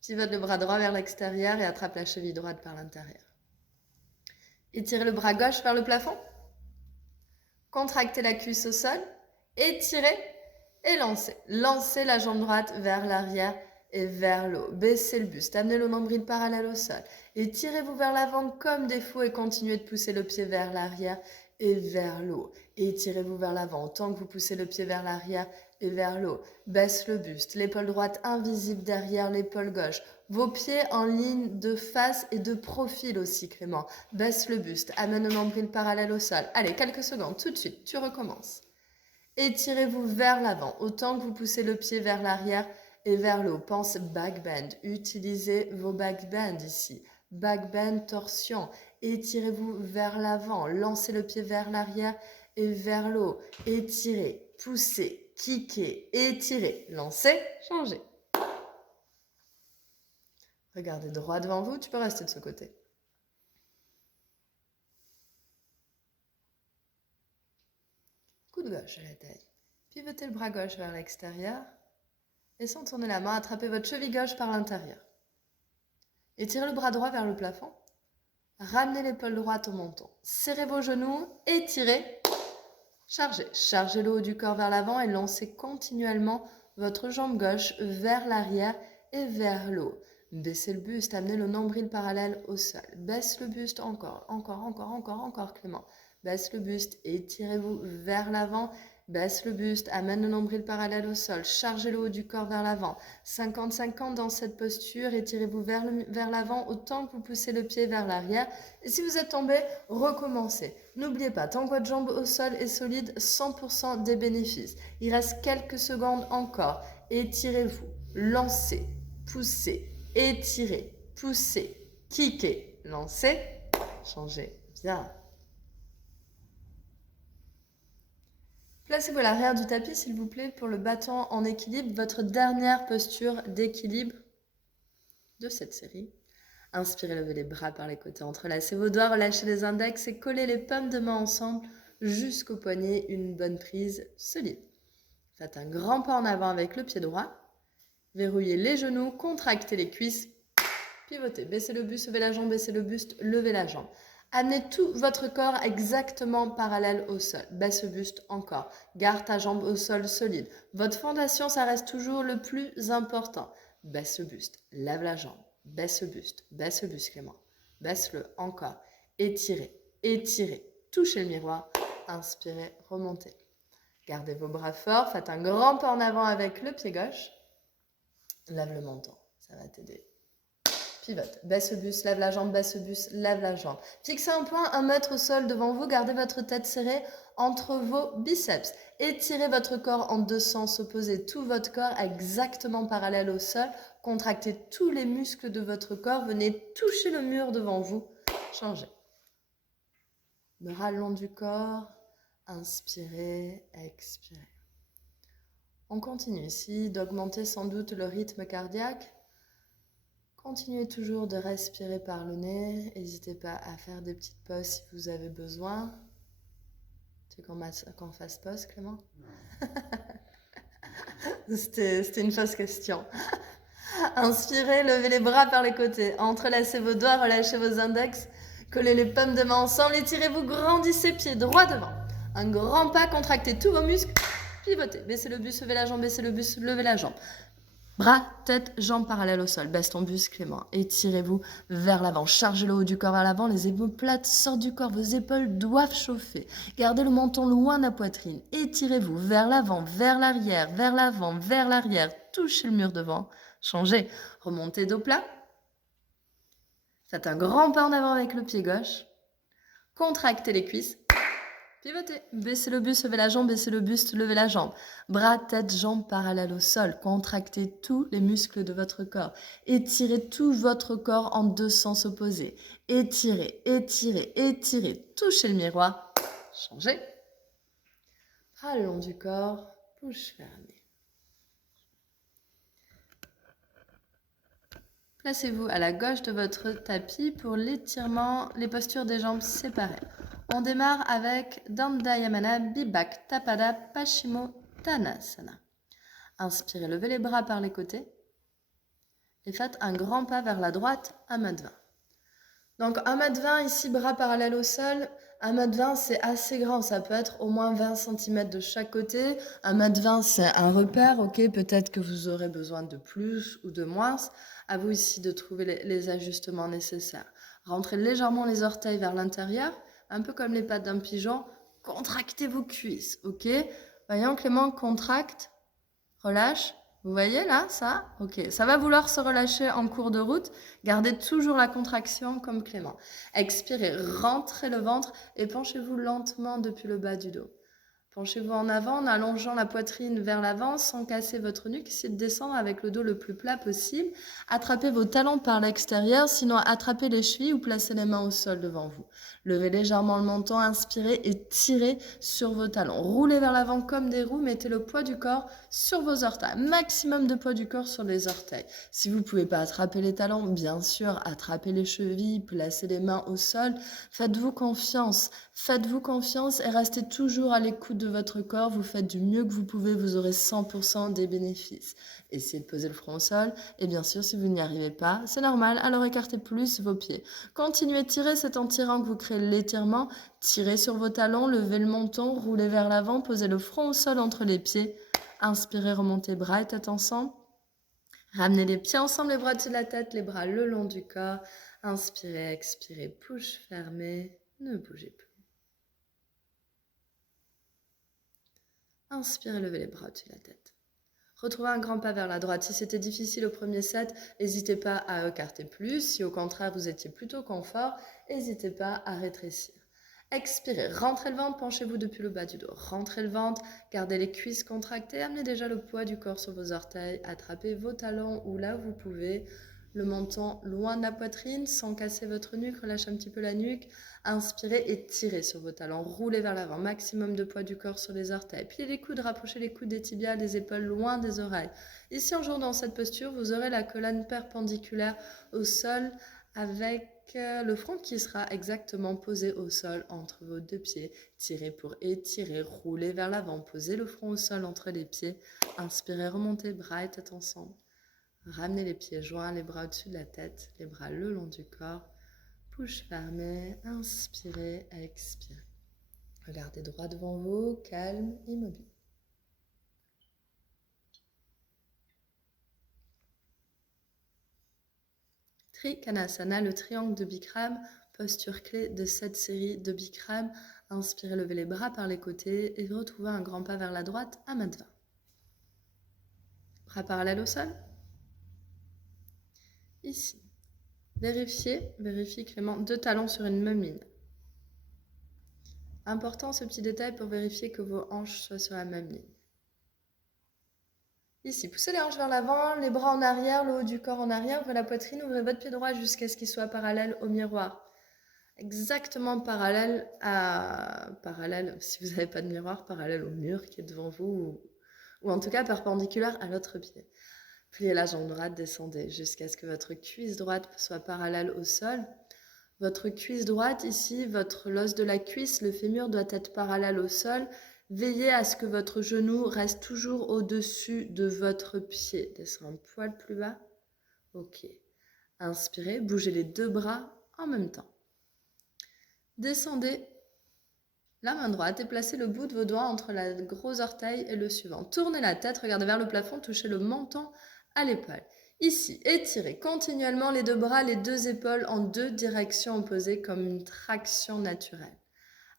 Pivote le bras droit vers l'extérieur et attrape la cheville droite par l'intérieur. Étirez le bras gauche vers le plafond. Contractez la cuisse au sol. Étirez et lancez. Lancez la jambe droite vers l'arrière et vers le haut. Baissez le buste, amenez le nombril parallèle au sol. Étirez-vous vers l'avant comme des fous et continuez de pousser le pied vers l'arrière et vers le haut. Étirez-vous vers l'avant autant que vous poussez le pied vers l'arrière et vers le haut. Baisse le buste, l'épaule droite invisible derrière l'épaule gauche. Vos pieds en ligne de face et de profil aussi, Clément. Baisse le buste, amène le nombril parallèle au sol. Allez, quelques secondes, tout de suite, tu recommences. Étirez-vous vers l'avant, autant que vous poussez le pied vers l'arrière et vers le haut. Pense back bend. Utilisez vos back bend ici. Back bend, torsion. Étirez-vous vers l'avant. Lancez le pied vers l'arrière et vers le haut. Étirez, poussez, kickez, étirez. Lancez, changez. Regardez droit devant vous, tu peux rester de ce côté. Coup de gauche à la taille. Pivotez le bras gauche vers l'extérieur et sans tourner la main, attrapez votre cheville gauche par l'intérieur. Étirez le bras droit vers le plafond. Ramenez l'épaule droite au menton. Serrez vos genoux, étirez, chargez. Chargez le haut du corps vers l'avant et lancez continuellement votre jambe gauche vers l'arrière et vers le haut. Baissez le buste, amenez le nombril parallèle au sol. Baisse le buste encore, Clément. Baisse le buste, étirez-vous vers l'avant. Baisse le buste, amène le nombril parallèle au sol. Chargez le haut du corps vers l'avant. 50-50 dans cette posture. Étirez-vous vers l'avant autant que vous poussez le pied vers l'arrière. Et si vous êtes tombé, recommencez. N'oubliez pas, tant que votre jambe au sol est solide, 100% des bénéfices. Il reste quelques secondes encore. Étirez-vous, lancez, poussez, étirez, poussez, kickez, lancez, changez. Bien. Placez-vous à l'arrière du tapis, s'il vous plaît, pour le bâton en équilibre, votre dernière posture d'équilibre de cette série. Inspirez, levez les bras par les côtés, entrelacez vos doigts, relâchez les index et collez les paumes de main ensemble jusqu'au poignet, une bonne prise solide. Faites un grand pas en avant avec le pied droit, verrouillez les genoux, contractez les cuisses, pivotez, baissez le buste, levez la jambe, baissez le buste, levez la jambe. Amenez tout votre corps exactement parallèle au sol. Baisse le buste encore. Garde ta jambe au sol solide. Votre fondation, ça reste toujours le plus important. Baisse le buste, lève la jambe. Baisse le buste Clément. Baisse-le encore. Étirez, étirez. Touchez le miroir. Inspirez, remontez. Gardez vos bras forts. Faites un grand pas en avant avec le pied gauche. Lève le menton. Ça va t'aider. Pivote, baisse le buste, lève la jambe, baisse le buste, lève la jambe. Fixez un point, 1 mètre au sol devant vous. Gardez votre tête serrée entre vos biceps. Étirez votre corps en deux sens opposés. Tout votre corps exactement parallèle au sol. Contractez tous les muscles de votre corps. Venez toucher le mur devant vous. Changez. Bras le long du corps. Inspirez, expirez. On continue ici d'augmenter sans doute le rythme cardiaque. Continuez toujours de respirer par le nez. N'hésitez pas à faire des petites pauses si vous avez besoin. Tu veux qu'on fasse pause, Clément? C'était une fausse question. Inspirez, levez les bras par les côtés. Entrelacez vos doigts, relâchez vos index. Collez les paumes de main ensemble. Étirez-vous, grandissez pieds droit devant. Un grand pas, contractez tous vos muscles. Pivotez, baissez le buste, levez la jambe, baissez le buste, levez la jambe. Bras, tête, jambes parallèles au sol. Baisse ton buste, Clément. Étirez-vous vers l'avant. Chargez le haut du corps vers l'avant. Les épaules plates sortent du corps. Vos épaules doivent chauffer. Gardez le menton loin de la poitrine. Étirez-vous vers l'avant, vers l'arrière, vers l'avant, vers l'arrière. Touchez le mur devant. Changez. Remontez dos plat. Faites un grand pas en avant avec le pied gauche. Contractez les cuisses. Pivotez, baissez le buste, levez la jambe, baissez le buste, levez la jambe. Bras, tête, jambes parallèles au sol. Contractez tous les muscles de votre corps. Étirez tout votre corps en deux sens opposés. Étirez, étirez, étirez. Touchez le miroir. Changez. Bras le long du corps, bouche fermée. Placez-vous à la gauche de votre tapis pour l'étirement, les postures des jambes séparées. On démarre avec Dandayamana, Bibak, Tapada, Paschimottanasana. Inspirez, levez les bras par les côtés et faites un grand pas vers la droite à main de 20. Donc 1,20 m ici, bras parallèles au sol. 1,20 m, c'est assez grand. Ça peut être au moins 20 cm de chaque côté. 1,20 m, c'est un repère. Ok, peut-être que vous aurez besoin de plus ou de moins. À vous ici de trouver les ajustements nécessaires. Rentrez légèrement les orteils vers l'intérieur, un peu comme les pattes d'un pigeon. Contractez vos cuisses. Ok, voyons Clément, contracte, relâche. Vous voyez là, ça? Ok, ça va vouloir se relâcher en cours de route. Gardez toujours la contraction comme Clément. Expirez, rentrez le ventre et penchez-vous lentement depuis le bas du dos. Penchez-vous en avant en allongeant la poitrine vers l'avant sans casser votre nuque. Essayez de descendre avec le dos le plus plat possible. Attrapez vos talons par l'extérieur, sinon attrapez les chevilles ou placez les mains au sol devant vous. Levez légèrement le menton, inspirez et tirez sur vos talons. Roulez vers l'avant comme des roues, mettez le poids du corps sur vos orteils. Maximum de poids du corps sur les orteils. Si vous ne pouvez pas attraper les talons, bien sûr, attrapez les chevilles, placez les mains au sol. Faites-vous confiance. Faites-vous confiance et restez toujours à l'écoute de votre corps. Vous faites du mieux que vous pouvez, vous aurez 100% des bénéfices. Essayez de poser le front au sol et bien sûr, si vous n'y arrivez pas, c'est normal, alors écartez plus vos pieds. Continuez de tirer, c'est en tirant que vous créez l'étirement. Tirez sur vos talons, levez le menton, roulez vers l'avant, posez le front au sol entre les pieds. Inspirez, remontez bras et tête ensemble. Ramenez les pieds ensemble, les bras au-dessus de la tête, les bras le long du corps. Inspirez, expirez, bouche fermée, ne bougez plus. Inspirez, levez les bras au-dessus de la tête. Retrouvez un grand pas vers la droite. Si c'était difficile au premier set, n'hésitez pas à écarter plus. Si au contraire vous étiez plutôt confort, n'hésitez pas à rétrécir. Expirez, rentrez le ventre, penchez-vous depuis le bas du dos. Rentrez le ventre, gardez les cuisses contractées, amenez déjà le poids du corps sur vos orteils, attrapez vos talons ou là où vous pouvez. Le menton loin de la poitrine, sans casser votre nuque, relâchez un petit peu la nuque. Inspirez et tirez sur vos talons, roulez vers l'avant, maximum de poids du corps sur les orteils. Pliez les coudes, rapprochez les coudes des tibias, des épaules loin des oreilles. Ici, en jouant dans cette posture, vous aurez la colonne perpendiculaire au sol avec le front qui sera exactement posé au sol entre vos deux pieds. Tirez pour étirer, roulez vers l'avant, posez le front au sol entre les pieds. Inspirez, remontez, bras et tête ensemble. Ramenez les pieds joints, les bras au-dessus de la tête, les bras le long du corps. Bouche fermée, inspirez, expirez. Regardez droit devant vous, calme, immobile. Trikonasana, le triangle de Bikram, posture clé de cette série de Bikram. Inspirez, levez les bras par les côtés et retrouvez un grand pas vers la droite à 1,20 m. Bras parallèles au sol. Ici. Vérifiez Clément, 2 talons sur une même ligne. Important ce petit détail pour vérifier que vos hanches soient sur la même ligne. Ici, poussez les hanches vers l'avant, les bras en arrière, le haut du corps en arrière, ouvrez la poitrine, ouvrez votre pied droit jusqu'à ce qu'il soit parallèle au miroir. Exactement parallèle, si vous n'avez pas de miroir, parallèle au mur qui est devant vous, ou en tout cas perpendiculaire à l'autre pied. Pliez la jambe droite, descendez jusqu'à ce que votre cuisse droite soit parallèle au sol. Votre cuisse droite ici, l'os de la cuisse, le fémur doit être parallèle au sol. Veillez à ce que votre genou reste toujours au-dessus de votre pied. Descendez un poil plus bas. Ok. Inspirez, bougez les 2 bras en même temps. Descendez la main droite et placez le bout de vos doigts entre le gros orteil et le suivant. Tournez la tête, regardez vers le plafond, touchez le menton à l'épaule. Ici, étirez continuellement les 2 bras, les 2 épaules en 2 directions opposées comme une traction naturelle.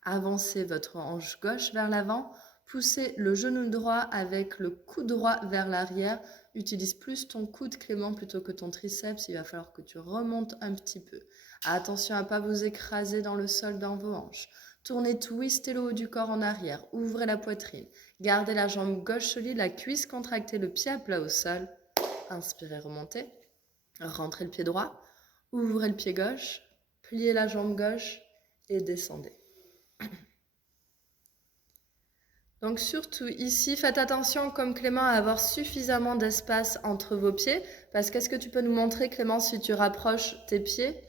Avancez votre hanche gauche vers l'avant, poussez le genou droit avec le coude droit vers l'arrière. Utilise plus ton coude Clément plutôt que ton triceps, il va falloir que tu remontes un petit peu. Attention à ne pas vous écraser dans le sol dans vos hanches. Tournez, twistez le haut du corps en arrière, ouvrez la poitrine. Gardez la jambe gauche solide, la cuisse contractée, le pied à plat au sol. Inspirez, remontez. Rentrez le pied droit, ouvrez le pied gauche, pliez la jambe gauche et descendez. Donc surtout ici, faites attention comme Clément à avoir suffisamment d'espace entre vos pieds. Parce qu'est-ce que tu peux nous montrer Clément si tu rapproches tes pieds?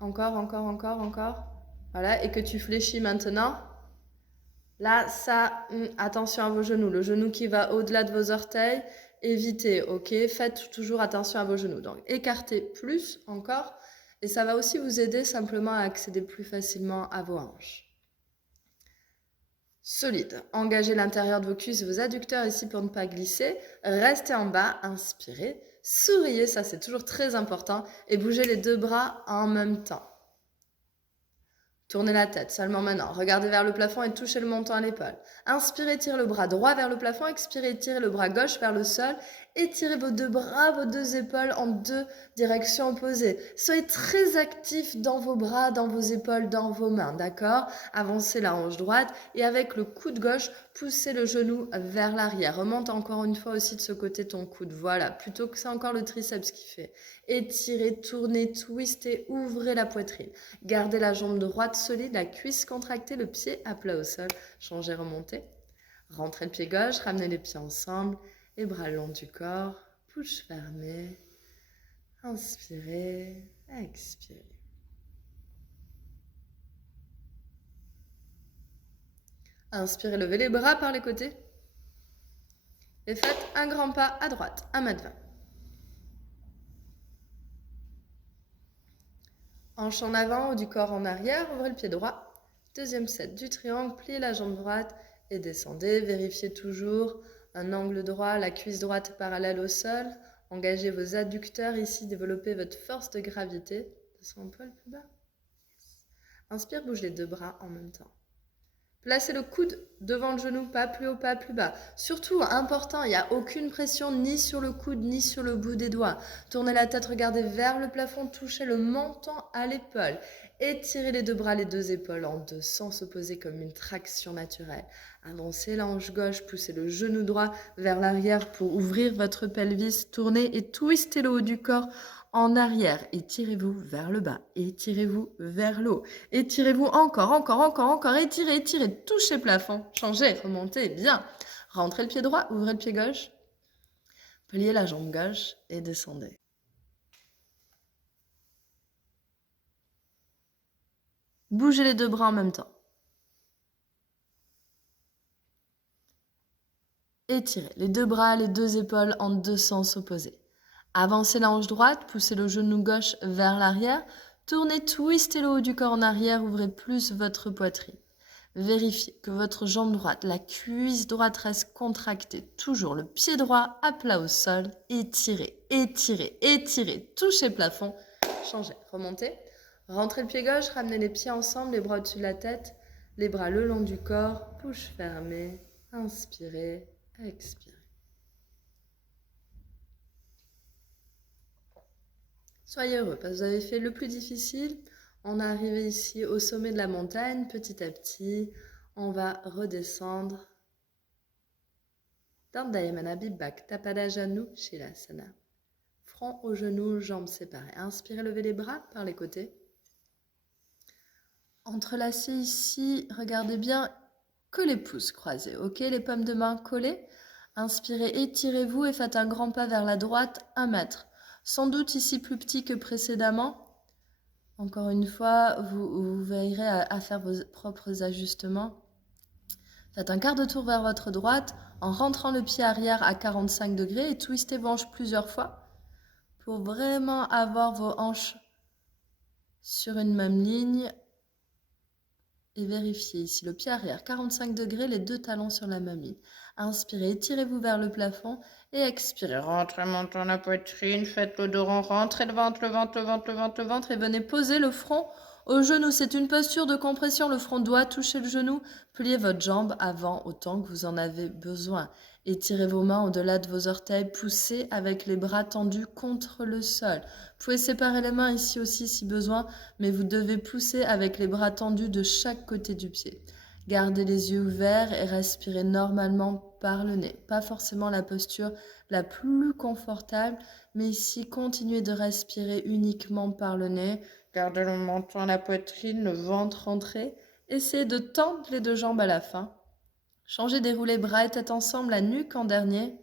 Encore. Voilà, et que tu fléchis maintenant. Là, ça, attention à vos genoux. Le genou qui va au-delà de vos orteils, évitez, ok? Faites toujours attention à vos genoux. Donc écartez plus encore Et ça va aussi vous aider simplement à accéder plus facilement à vos hanches. Solide. Engagez l'intérieur de vos cuisses et vos adducteurs ici pour ne pas glisser. Restez en bas, inspirez. Souriez, ça c'est toujours très important. Et bougez les deux bras en même temps. Tournez la tête seulement maintenant. Regardez vers le plafond et touchez le menton à l'épaule. Inspirez, tirez le bras droit vers le plafond. Expirez, tirez le bras gauche vers le sol. Étirez vos deux bras, vos deux épaules en deux directions opposées. Soyez très actifs dans vos bras, dans vos épaules, dans vos mains, d'accord? Avancez la hanche droite et avec le coude gauche, poussez le genou vers l'arrière. Remonte encore une fois aussi de ce côté ton coude. Voilà, plutôt que c'est encore le triceps qui fait. Étirez, tournez, twistez, ouvrez la poitrine. Gardez la jambe droite solide, la cuisse contractée, le pied à plat au sol. Changez, remontez. Rentrez le pied gauche, ramenez les pieds ensemble. Les bras le long du corps, bouche fermée. Inspirez, expirez. Inspirez, levez les bras par les côtés. Et faites un grand pas à droite, 1m20. Hanche en avant ou du corps en arrière, ouvrez le pied droit. Deuxième set du triangle, pliez la jambe droite et descendez. Vérifiez toujours un angle droit, la cuisse droite parallèle au sol. Engagez vos adducteurs ici, développez votre force de gravité. Descends un poil plus bas. Inspire, bouge les deux bras en même temps. Placez le coude devant le genou, pas plus haut, pas plus bas. Surtout, important, il n'y a aucune pression ni sur le coude, ni sur le bout des doigts. Tournez la tête, regardez vers le plafond, touchez le menton à l'épaule. Étirez les deux bras, les deux épaules en deux sens opposés comme une traction naturelle. Avancez la hanche gauche, poussez le genou droit vers l'arrière pour ouvrir votre pelvis. Tournez et twistez le haut du corps en arrière. Étirez-vous vers le bas. Étirez-vous vers le haut. Étirez-vous encore. Étirez, étirez. Touchez le plafond. Changez, remontez. Bien. Rentrez le pied droit, ouvrez le pied gauche. Pliez la jambe gauche et descendez. Bougez les deux bras en même temps. Étirez les deux bras, les deux épaules en deux sens opposés. Avancez la hanche droite, poussez le genou gauche vers l'arrière. Tournez, twistez le haut du corps en arrière, ouvrez plus votre poitrine. Vérifiez que votre jambe droite, la cuisse droite reste contractée. Toujours le pied droit à plat au sol. Étirez, étirez, étirez. Touchez le plafond. Changez, remontez. Rentrez le pied gauche, ramenez les pieds ensemble, les bras au-dessus de la tête, les bras le long du corps, bouche fermée. Inspirez, expirez. Soyez heureux parce que vous avez fait le plus difficile. On est arrivé ici au sommet de la montagne. Petit à petit, on va redescendre. Dandayamana Bibak, Tapadajanu Shilasana. Front aux genoux, jambes séparées. Inspirez, levez les bras par les côtés. Entrelacez ici, regardez bien que les pouces croisés. Ok, les paumes de main collées. Inspirez, étirez-vous et faites un grand pas vers la droite, 1 mètre. Sans doute ici plus petit que précédemment. Encore une fois, vous veillerez à faire vos propres ajustements. Faites un quart de tour vers votre droite en rentrant le pied arrière à 45 degrés et twistez vos hanches plusieurs fois pour vraiment avoir vos hanches sur une même ligne. Et vérifiez ici le pied arrière, 45 degrés, les deux talons sur la même ligne. Inspirez, étirez-vous vers le plafond et expirez. Rentrez, montez la poitrine, faites le dos rond, rentrez le ventre et venez poser le front au genou. C'est une posture de compression, le front doit toucher le genou. Pliez votre jambe avant autant que vous en avez besoin. Étirez vos mains au-delà de vos orteils, poussez avec les bras tendus contre le sol. Vous pouvez séparer les mains ici aussi si besoin, mais vous devez pousser avec les bras tendus de chaque côté du pied. Gardez les yeux ouverts et respirez normalement par le nez. Pas forcément la posture la plus confortable, mais ici, continuez de respirer uniquement par le nez. Gardez le menton, la poitrine, le ventre rentré. Essayez de tendre les deux jambes à la fin. Changez, déroulez bras et tête ensemble, la nuque en dernier.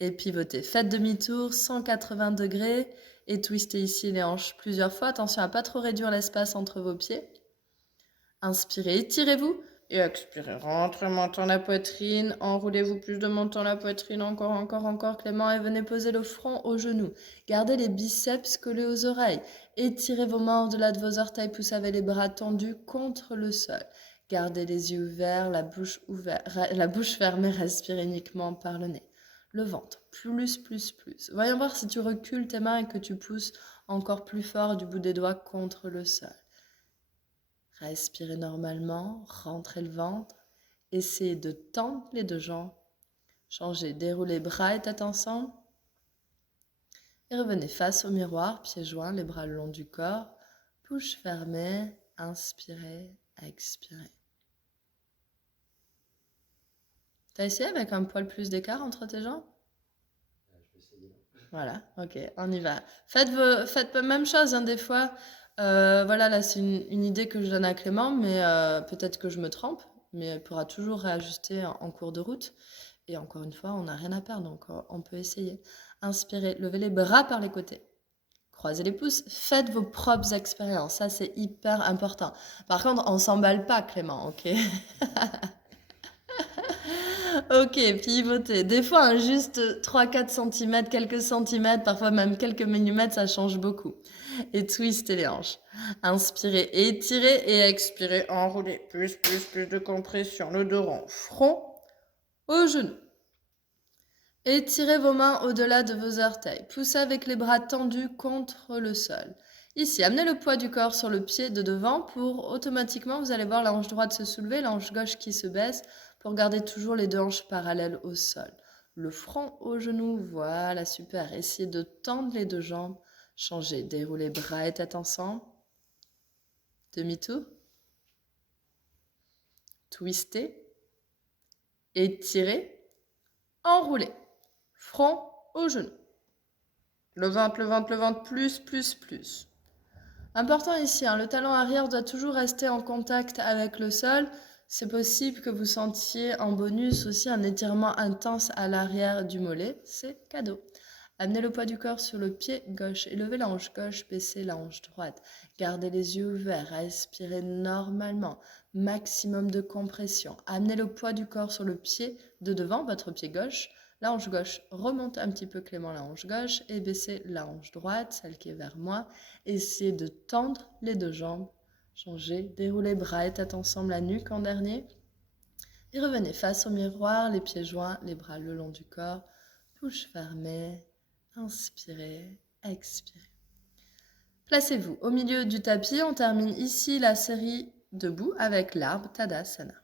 Et pivotez. Faites demi-tour, 180 degrés. Et twistez ici les hanches plusieurs fois. Attention à ne pas trop réduire l'espace entre vos pieds. Inspirez, étirez-vous. Et expirez, rentrez menton la poitrine, enroulez-vous plus de menton la poitrine, encore, Clément, et venez poser le front aux genoux. Gardez les biceps collés aux oreilles. Étirez vos mains au-delà de vos orteils, poussez avec les bras tendus contre le sol. Gardez les yeux ouverts, la bouche fermée, respirez uniquement par le nez. Le ventre, plus. Voyons voir si tu recules tes mains et que tu pousses encore plus fort du bout des doigts contre le sol. Respirez normalement, rentrez le ventre, essayez de tendre les deux jambes, changez, déroulez bras et tête ensemble, et revenez face au miroir, pieds joints, les bras le long du corps, bouche fermée, inspirez, expirez. T'as essayé avec un poil plus d'écart entre tes jambes? Je vais essayer. Voilà, ok, on y va. Faites la même chose, hein, des fois. Voilà, là, c'est une idée que je donne à Clément, mais peut-être que je me trompe, mais elle pourra toujours réajuster en cours de route. Et encore une fois, on n'a rien à perdre, donc on peut essayer. Inspirez, levez les bras par les côtés. Croisez les pouces, faites vos propres expériences, ça c'est hyper important. Par contre, on s'emballe pas, Clément, ok? Ok, pivotez. Des fois, hein, juste 3-4 cm, quelques centimètres, parfois même quelques millimètres, ça change beaucoup. Et twistez les hanches. Inspirez, étirez et expirez, enroulez. Plus de compression. Le dos rond. Front aux genoux. Étirez vos mains au-delà de vos orteils. Poussez avec les bras tendus contre le sol. Ici, amenez le poids du corps sur le pied de devant pour automatiquement, vous allez voir la hanche droite se soulever, la hanche gauche qui se baisse pour garder toujours les deux hanches parallèles au sol. Le front aux genoux, voilà, super. Essayez de tendre les deux jambes. Changez, déroulez bras et tête ensemble. Demi-tour. Twistez. Étirez. Enroulez. Front aux genoux. Le ventre, plus. Important ici, hein, le talon arrière doit toujours rester en contact avec le sol. C'est possible que vous sentiez en bonus aussi un étirement intense à l'arrière du mollet. C'est cadeau. Amenez le poids du corps sur le pied gauche. Élevez la hanche gauche, baissez la hanche droite. Gardez les yeux ouverts, respirez normalement. Maximum de compression. Amenez le poids du corps sur le pied de devant, votre pied gauche. La hanche gauche, remonte un petit peu Clément la hanche gauche et baissez la hanche droite, celle qui est vers moi. Essayez de tendre les deux jambes. Changez, déroulez bras et tête ensemble, la nuque en dernier. Et revenez face au miroir, les pieds joints, les bras le long du corps, bouche fermée. Inspirez, expirez. Placez-vous au milieu du tapis. On termine ici la série debout avec l'arbre Tadasana.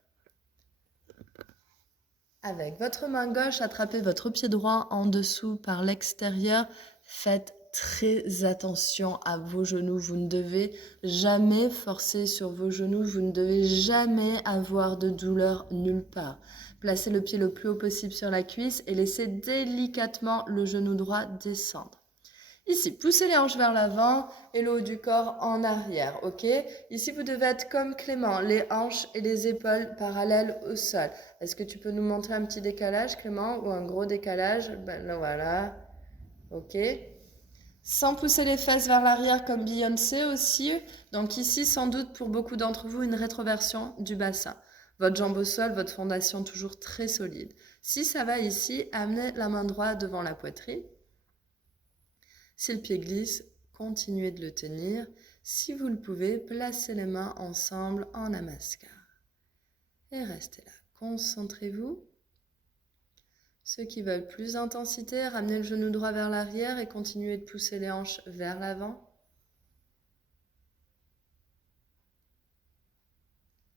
Avec votre main gauche, attrapez votre pied droit en dessous par l'extérieur. Faites très attention à vos genoux. Vous ne devez jamais forcer sur vos genoux. Vous ne devez jamais avoir de douleur nulle part. Placez le pied le plus haut possible sur la cuisse et laissez délicatement le genou droit descendre. Ici, poussez les hanches vers l'avant et le haut du corps en arrière, ok? Ici, vous devez être comme Clément, les hanches et les épaules parallèles au sol. Est-ce que tu peux nous montrer un petit décalage, Clément, ou un gros décalage? Ben là, voilà, ok? Sans pousser les fesses vers l'arrière comme Beyoncé aussi. Donc ici, sans doute pour beaucoup d'entre vous, une rétroversion du bassin. Votre jambe au sol, votre fondation toujours très solide. Si ça va ici, amenez la main droite devant la poitrine. Si le pied glisse, continuez de le tenir. Si vous le pouvez, placez les mains ensemble en namaskar. Et restez là. Concentrez-vous. Ceux qui veulent plus d'intensité, ramenez le genou droit vers l'arrière et continuez de pousser les hanches vers l'avant.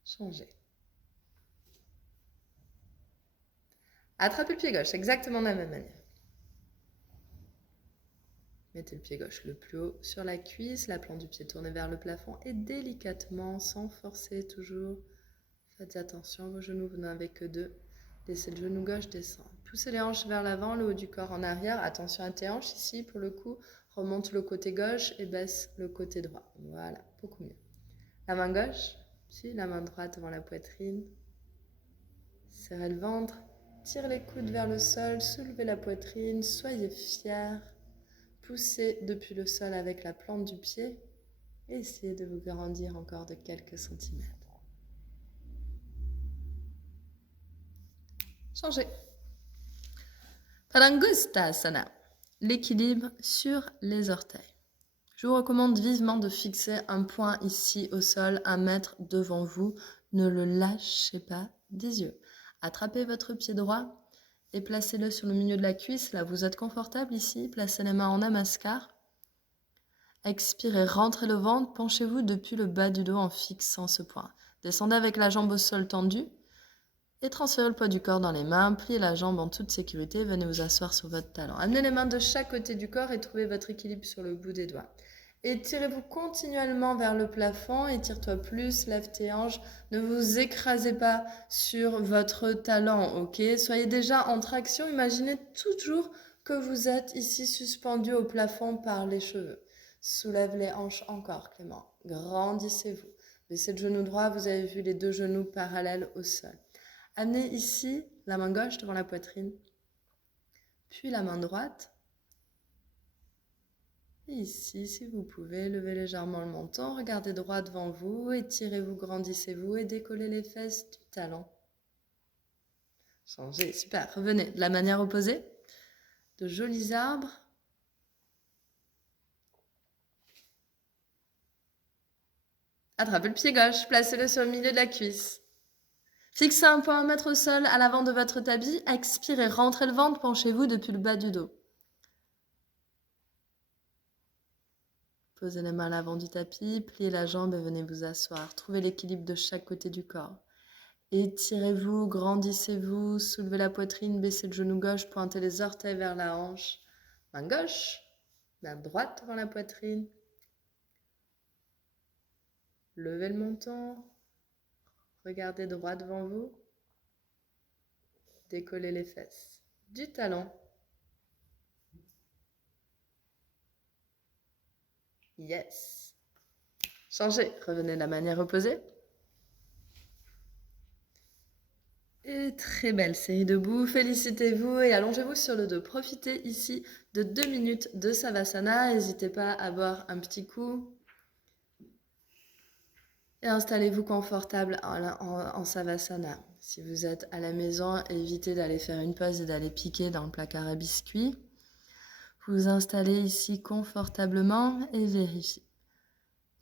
Changez. Attrapez le pied gauche, exactement de la même manière. Mettez le pied gauche le plus haut sur la cuisse, la plante du pied tournée vers le plafond et délicatement, sans forcer toujours, faites attention, vos genoux, vous n'en avez que deux. Laissez le genou gauche descendre. Poussez les hanches vers l'avant, le haut du corps en arrière. Attention à tes hanches ici, pour le coup. Remonte le côté gauche et baisse le côté droit. Voilà, beaucoup mieux. La main gauche, puis la main droite devant la poitrine. Serrez le ventre. Tire les coudes vers le sol, soulevez la poitrine, soyez fiers. Poussez depuis le sol avec la plante du pied et essayez de vous grandir encore de quelques centimètres. Changez. Padangusthasana, l'équilibre sur les orteils. Je vous recommande vivement de fixer un point ici au sol, 1 mètre devant vous. Ne le lâchez pas des yeux. Attrapez votre pied droit et placez-le sur le milieu de la cuisse. Là, vous êtes confortable ici. Placez les mains en namaskar. Expirez, rentrez le ventre. Penchez-vous depuis le bas du dos en fixant ce point. Descendez avec la jambe au sol tendue et transférez le poids du corps dans les mains. Pliez la jambe en toute sécurité. Venez vous asseoir sur votre talon. Amenez les mains de chaque côté du corps et trouvez votre équilibre sur le bout des doigts. Étirez-vous continuellement vers le plafond, étire-toi plus, lève tes hanches, ne vous écrasez pas sur votre talon, ok? Soyez déjà en traction, imaginez toujours que vous êtes ici suspendu au plafond par les cheveux. Soulève les hanches encore, Clément, grandissez-vous. Baissez le genou droit, vous avez vu les 2 genoux parallèles au sol. Amenez ici la main gauche devant la poitrine, puis la main droite. Et ici, si vous pouvez, levez légèrement le menton, regardez droit devant vous, étirez-vous, grandissez-vous et décollez les fesses du talon. Changez, super, revenez de la manière opposée. De jolis arbres. Attrapez le pied gauche, placez-le sur le milieu de la cuisse. Fixez un point à mettre au sol à l'avant de votre tapis, expirez, rentrez le ventre, penchez-vous depuis le bas du dos. Posez les mains à l'avant du tapis, pliez la jambe et venez vous asseoir. Trouvez l'équilibre de chaque côté du corps. Étirez-vous, grandissez-vous, soulevez la poitrine, baissez le genou gauche, pointez les orteils vers la hanche. Main gauche, main droite devant la poitrine. Levez le menton, regardez droit devant vous. Décollez les fesses du talon. Yes. Changez, revenez de la manière opposée. Et très belle série debout, félicitez-vous et allongez-vous sur le dos. Profitez ici de 2 minutes de Savasana, n'hésitez pas à boire un petit coup. Et installez-vous confortable en Savasana. Si vous êtes à la maison, évitez d'aller faire une pause et d'aller piquer dans le placard à biscuits. Vous installez ici confortablement et vérifiez.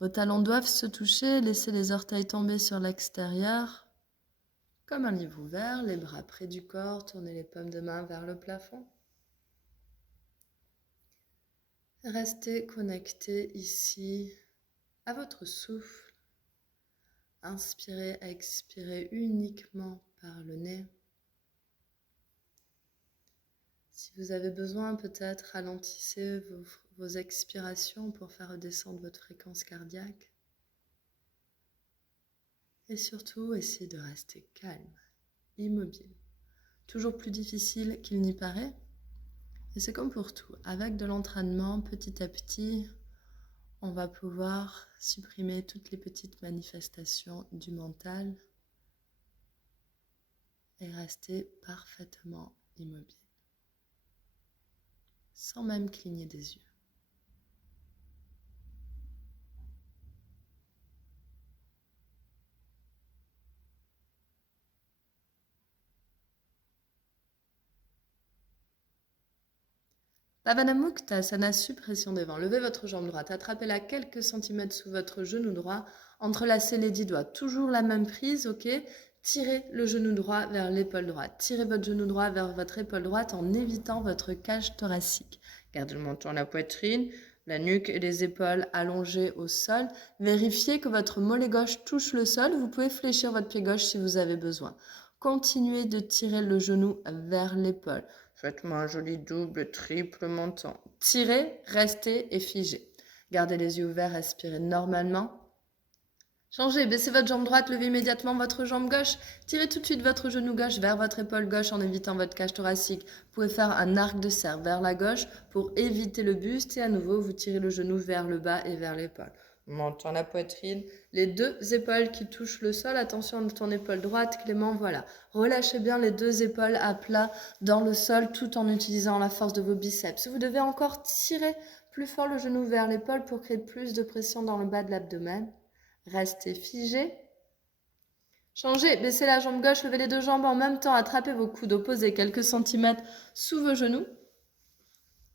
Vos talons doivent se toucher, laissez les orteils tomber sur l'extérieur. Comme un livre ouvert, les bras près du corps, tournez les paumes de main vers le plafond. Restez connecté ici à votre souffle. Inspirez, expirez uniquement par le nez. Si vous avez besoin, peut-être ralentissez vos expirations pour faire redescendre votre fréquence cardiaque. Et surtout, essayez de rester calme, immobile. Toujours plus difficile qu'il n'y paraît. Et c'est comme pour tout. Avec de l'entraînement, petit à petit, on va pouvoir supprimer toutes les petites manifestations du mental et rester parfaitement immobile, sans même cligner des yeux. Pavanamuktasana, suppression des vents. Levez votre jambe droite, attrapez-la quelques centimètres sous votre genou droit, entrelacez les 10 doigts. Toujours la même prise, ok? Tirez le genou droit vers l'épaule droite. Tirez votre genou droit vers votre épaule droite en évitant votre cage thoracique. Gardez le menton à la poitrine, la nuque et les épaules allongées au sol. Vérifiez que votre mollet gauche touche le sol. Vous pouvez fléchir votre pied gauche si vous avez besoin. Continuez de tirer le genou vers l'épaule. Faites-moi un joli double, triple menton. Tirez, restez et figez. Gardez les yeux ouverts, respirez normalement. Changez, baissez votre jambe droite, levez immédiatement votre jambe gauche. Tirez tout de suite votre genou gauche vers votre épaule gauche en évitant votre cage thoracique. Vous pouvez faire un arc de cercle vers la gauche pour éviter le buste. Et à nouveau, vous tirez le genou vers le bas et vers l'épaule. Menton la poitrine, les 2 épaules qui touchent le sol. Attention à ton épaule droite, Clément, voilà. Relâchez bien les 2 épaules à plat dans le sol tout en utilisant la force de vos biceps. Vous devez encore tirer plus fort le genou vers l'épaule pour créer plus de pression dans le bas de l'abdomen. Restez figé. Changez, baissez la jambe gauche, levez les deux jambes en même temps, attrapez vos coudes opposés quelques centimètres sous vos genoux.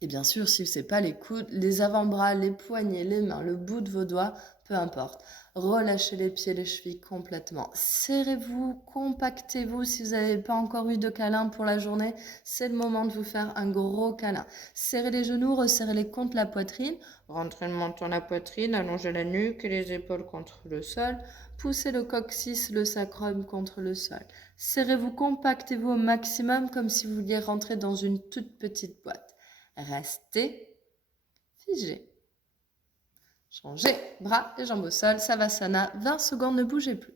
Et bien sûr, si ce n'est pas les coudes, les avant-bras, les poignets, les mains, le bout de vos doigts, peu importe. Relâchez les pieds, les chevilles complètement. Serrez-vous, compactez-vous. Si vous n'avez pas encore eu de câlin pour la journée, c'est le moment de vous faire un gros câlin. Serrez les genoux, resserrez-les contre la poitrine. Rentrez le menton dans la poitrine, allongez la nuque et les épaules contre le sol. Poussez le coccyx, le sacrum contre le sol. Serrez-vous, compactez-vous au maximum comme si vous vouliez rentrer dans une toute petite boîte. Restez figé. Changez, bras et jambes au sol, Savasana, 20 secondes, ne bougez plus.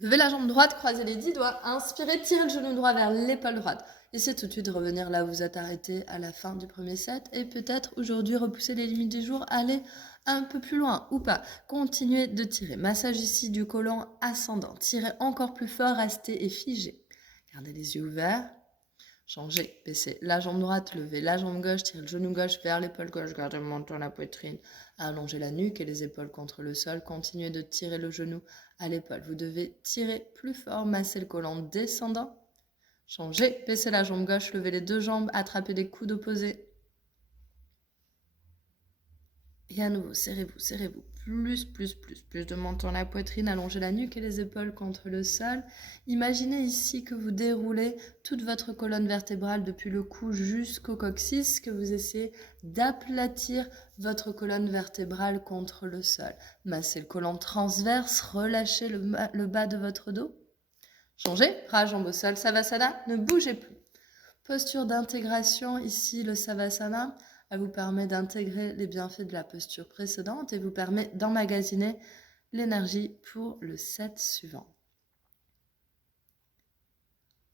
Levez la jambe droite, croisez les 10 doigts, inspirez, tirez le genou droit vers l'épaule droite. Essayez tout de suite de revenir là où vous êtes arrêté à la fin du premier set et peut-être aujourd'hui repousser les limites du jour, aller un peu plus loin ou pas. Continuez de tirer. Massage ici du côlon ascendant. Tirez encore plus fort, restez et figez. Gardez les yeux ouverts. Changez, baissez la jambe droite, levez la jambe gauche, tirez le genou gauche vers l'épaule gauche, gardez le menton à la poitrine, allongez la nuque et les épaules contre le sol, continuez de tirer le genou à l'épaule. Vous devez tirer plus fort, masser le côlon descendant. Changez, baissez la jambe gauche, levez les deux jambes, attrapez les coudes opposés. Et à nouveau, serrez-vous, serrez-vous. Plus de menton à la poitrine, allongez la nuque et les épaules contre le sol. Imaginez ici que vous déroulez toute votre colonne vertébrale depuis le cou jusqu'au coccyx, que vous essayez d'aplatir votre colonne vertébrale contre le sol. Massez le côlon transverse, relâchez le bas de votre dos. Changez, bras, jambes au sol, Savasana, ne bougez plus. Posture d'intégration, ici le Savasana. Elle vous permet d'intégrer les bienfaits de la posture précédente et vous permet d'emmagasiner l'énergie pour le set suivant.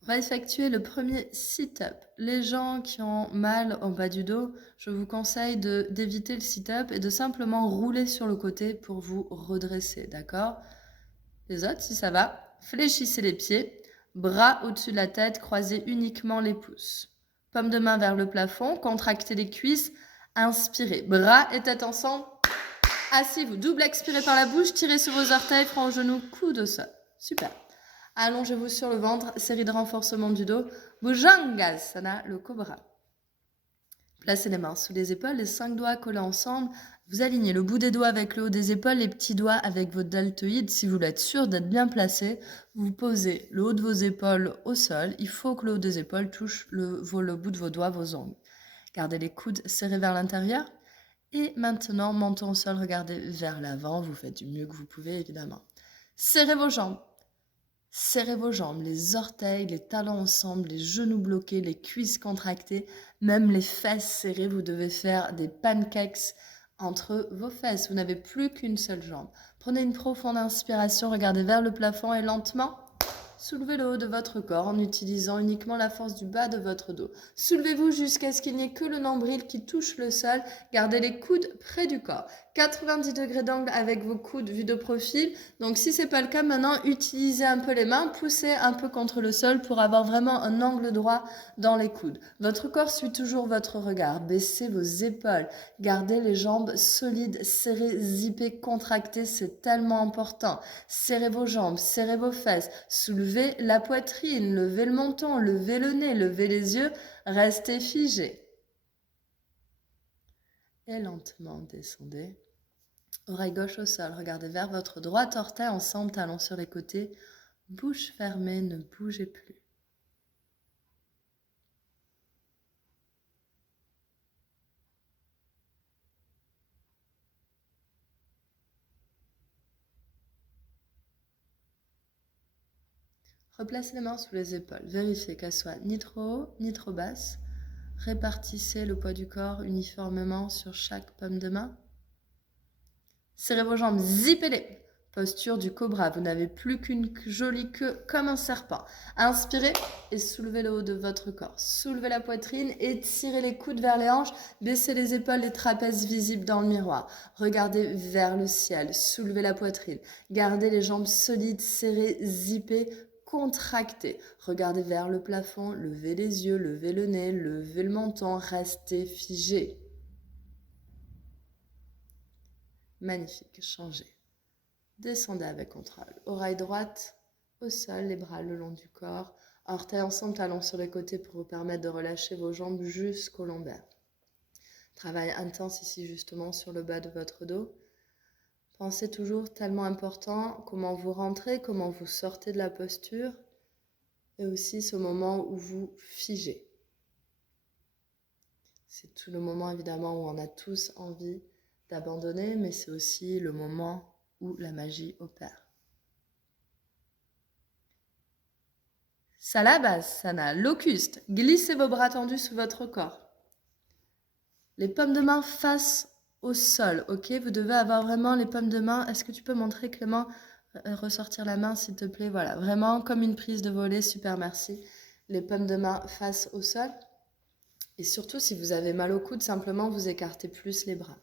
On va effectuer le premier sit-up. Les gens qui ont mal en bas du dos, je vous conseille d'éviter le sit-up et de simplement rouler sur le côté pour vous redresser, d'accord? Les autres, si ça va, fléchissez les pieds, bras au-dessus de la tête, croisez uniquement les pouces. Paume de main vers le plafond, contractez les cuisses, inspirez. Bras et tête ensemble. Asseyez-vous. Double expirez par la bouche, tirez sur vos orteils, front au genou, coude au sol. Super. Allongez-vous sur le ventre, série de renforcement du dos. Bhujangasana, le cobra. Placez les mains sous les épaules, les 5 doigts collés ensemble. Vous alignez le bout des doigts avec le haut des épaules, les petits doigts avec votre deltoïde. Si vous voulez être sûr d'être bien placé, vous posez le haut de vos épaules au sol. Il faut que le haut des épaules touche le bout de vos doigts, vos ongles. Gardez les coudes serrés vers l'intérieur. Et maintenant, menton au sol, regardez vers l'avant. Vous faites du mieux que vous pouvez, évidemment. Serrez vos jambes. Serrez vos jambes, les orteils, les talons ensemble, les genoux bloqués, les cuisses contractées, même les fesses serrées. Vous devez faire des pancakes entre vos fesses. Vous n'avez plus qu'une seule jambe. Prenez une profonde inspiration, regardez vers le plafond et lentement, soulevez le haut de votre corps en utilisant uniquement la force du bas de votre dos. Soulevez-vous jusqu'à ce qu'il n'y ait que le nombril qui touche le sol. Gardez les coudes près du corps. 90 degrés d'angle avec vos coudes vus de profil. Donc si ce n'est pas le cas, maintenant, utilisez un peu les mains, poussez un peu contre le sol pour avoir vraiment un angle droit dans les coudes. Votre corps suit toujours votre regard. Baissez vos épaules. Gardez les jambes solides, serrées, zippées, contractées. C'est tellement important. Serrez vos jambes, serrez vos fesses. Soulevez la poitrine, levez le menton, levez le nez, levez les yeux. Restez figé. Et lentement descendez. Oreille gauche au sol, regardez vers votre droit orteil ensemble, talons sur les côtés. Bouche fermée, ne bougez plus. Replacez les mains sous les épaules. Vérifiez qu'elles soient ni trop haut ni trop basses. Répartissez le poids du corps uniformément sur chaque paume de main. Serrez vos jambes, zippez-les. Posture du cobra, vous n'avez plus qu'une jolie queue comme un serpent. Inspirez et soulevez le haut de votre corps. Soulevez la poitrine, étirez les coudes vers les hanches, baissez les épaules, les trapèzes visibles dans le miroir. Regardez vers le ciel, soulevez la poitrine. Gardez les jambes solides, serrées, zippées, contractées. Regardez vers le plafond, levez les yeux, levez le nez, levez le menton, restez figé. Magnifique, changez. Descendez avec contrôle. Oreille droite au sol, les bras le long du corps. Orteils ensemble, talons sur les côtés pour vous permettre de relâcher vos jambes jusqu'au lombaire. Travail intense ici justement sur le bas de votre dos. Pensez toujours, tellement important, comment vous rentrez, comment vous sortez de la posture et aussi ce moment où vous figez. C'est tout le moment évidemment où on a tous envie d'abandonner, mais c'est aussi le moment où la magie opère. Salabhasana, locuste. Glissez vos bras tendus sous votre corps. Les paumes de main face au sol, ok? Vous devez avoir vraiment les paumes de main. Est-ce que tu peux montrer, Clément, ressortir la main, s'il te plaît? Voilà, vraiment comme une prise de volée, super, merci. Les paumes de main face au sol. Et surtout, si vous avez mal au coude, simplement vous écartez plus les bras.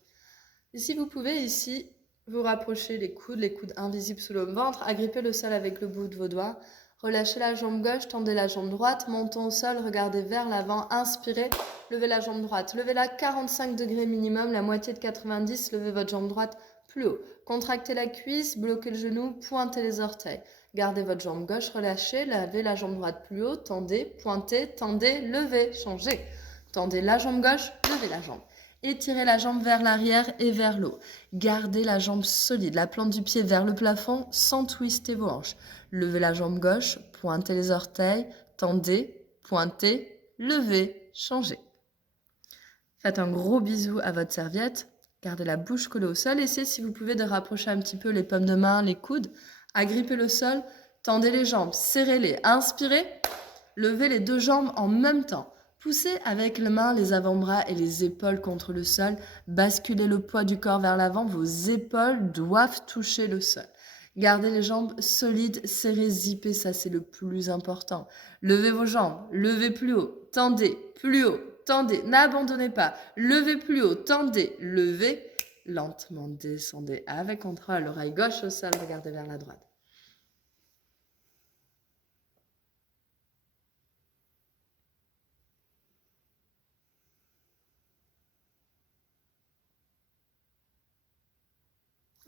Et si vous pouvez ici, vous rapprochez les coudes invisibles sous le ventre, agrippez le sol avec le bout de vos doigts, relâchez la jambe gauche, tendez la jambe droite, montons au sol, regardez vers l'avant, inspirez, levez la jambe droite, levez-la 45 degrés minimum, la moitié de 90, levez votre jambe droite plus haut. Contractez la cuisse, bloquez le genou, pointez les orteils. Gardez votre jambe gauche, relâchez, levez la jambe droite plus haut, tendez, pointez, tendez, levez, changez. Tendez la jambe gauche, levez la jambe. Étirez la jambe vers l'arrière et vers le haut. Gardez la jambe solide, la plante du pied vers le plafond sans twister vos hanches. Levez la jambe gauche, pointez les orteils, tendez, pointez, levez, changez. Faites un gros bisou à votre serviette. Gardez la bouche collée au sol. Essayez si vous pouvez de rapprocher un petit peu les paumes de main, les coudes. Agrippez le sol, tendez les jambes, serrez-les. Inspirez, levez les deux jambes en même temps. Poussez avec les mains, les avant-bras et les épaules contre le sol. Basculez le poids du corps vers l'avant. Vos épaules doivent toucher le sol. Gardez les jambes solides, serrées, zippées, ça c'est le plus important. Levez vos jambes, levez plus haut, tendez, plus haut, tendez, n'abandonnez pas. Levez plus haut, tendez, levez, lentement descendez avec contrôle. L'oreille gauche au sol, regardez vers la droite.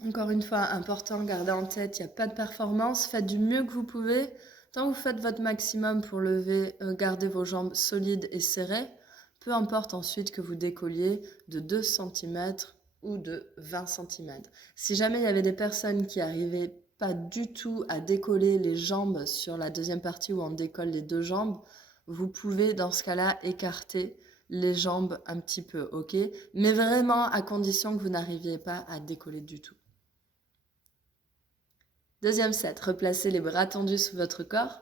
Encore une fois, important, gardez en tête, il n'y a pas de performance, faites du mieux que vous pouvez. Tant que vous faites votre maximum pour lever, gardez vos jambes solides et serrées, peu importe ensuite que vous décolliez de 2 cm ou de 20 cm. Si jamais il y avait des personnes qui n'arrivaient pas du tout à décoller les jambes sur la deuxième partie où on décolle les deux jambes, vous pouvez dans ce cas-là écarter les jambes un petit peu, ok? Mais vraiment à condition que vous n'arriviez pas à décoller du tout. Deuxième set, replacez les bras tendus sous votre corps.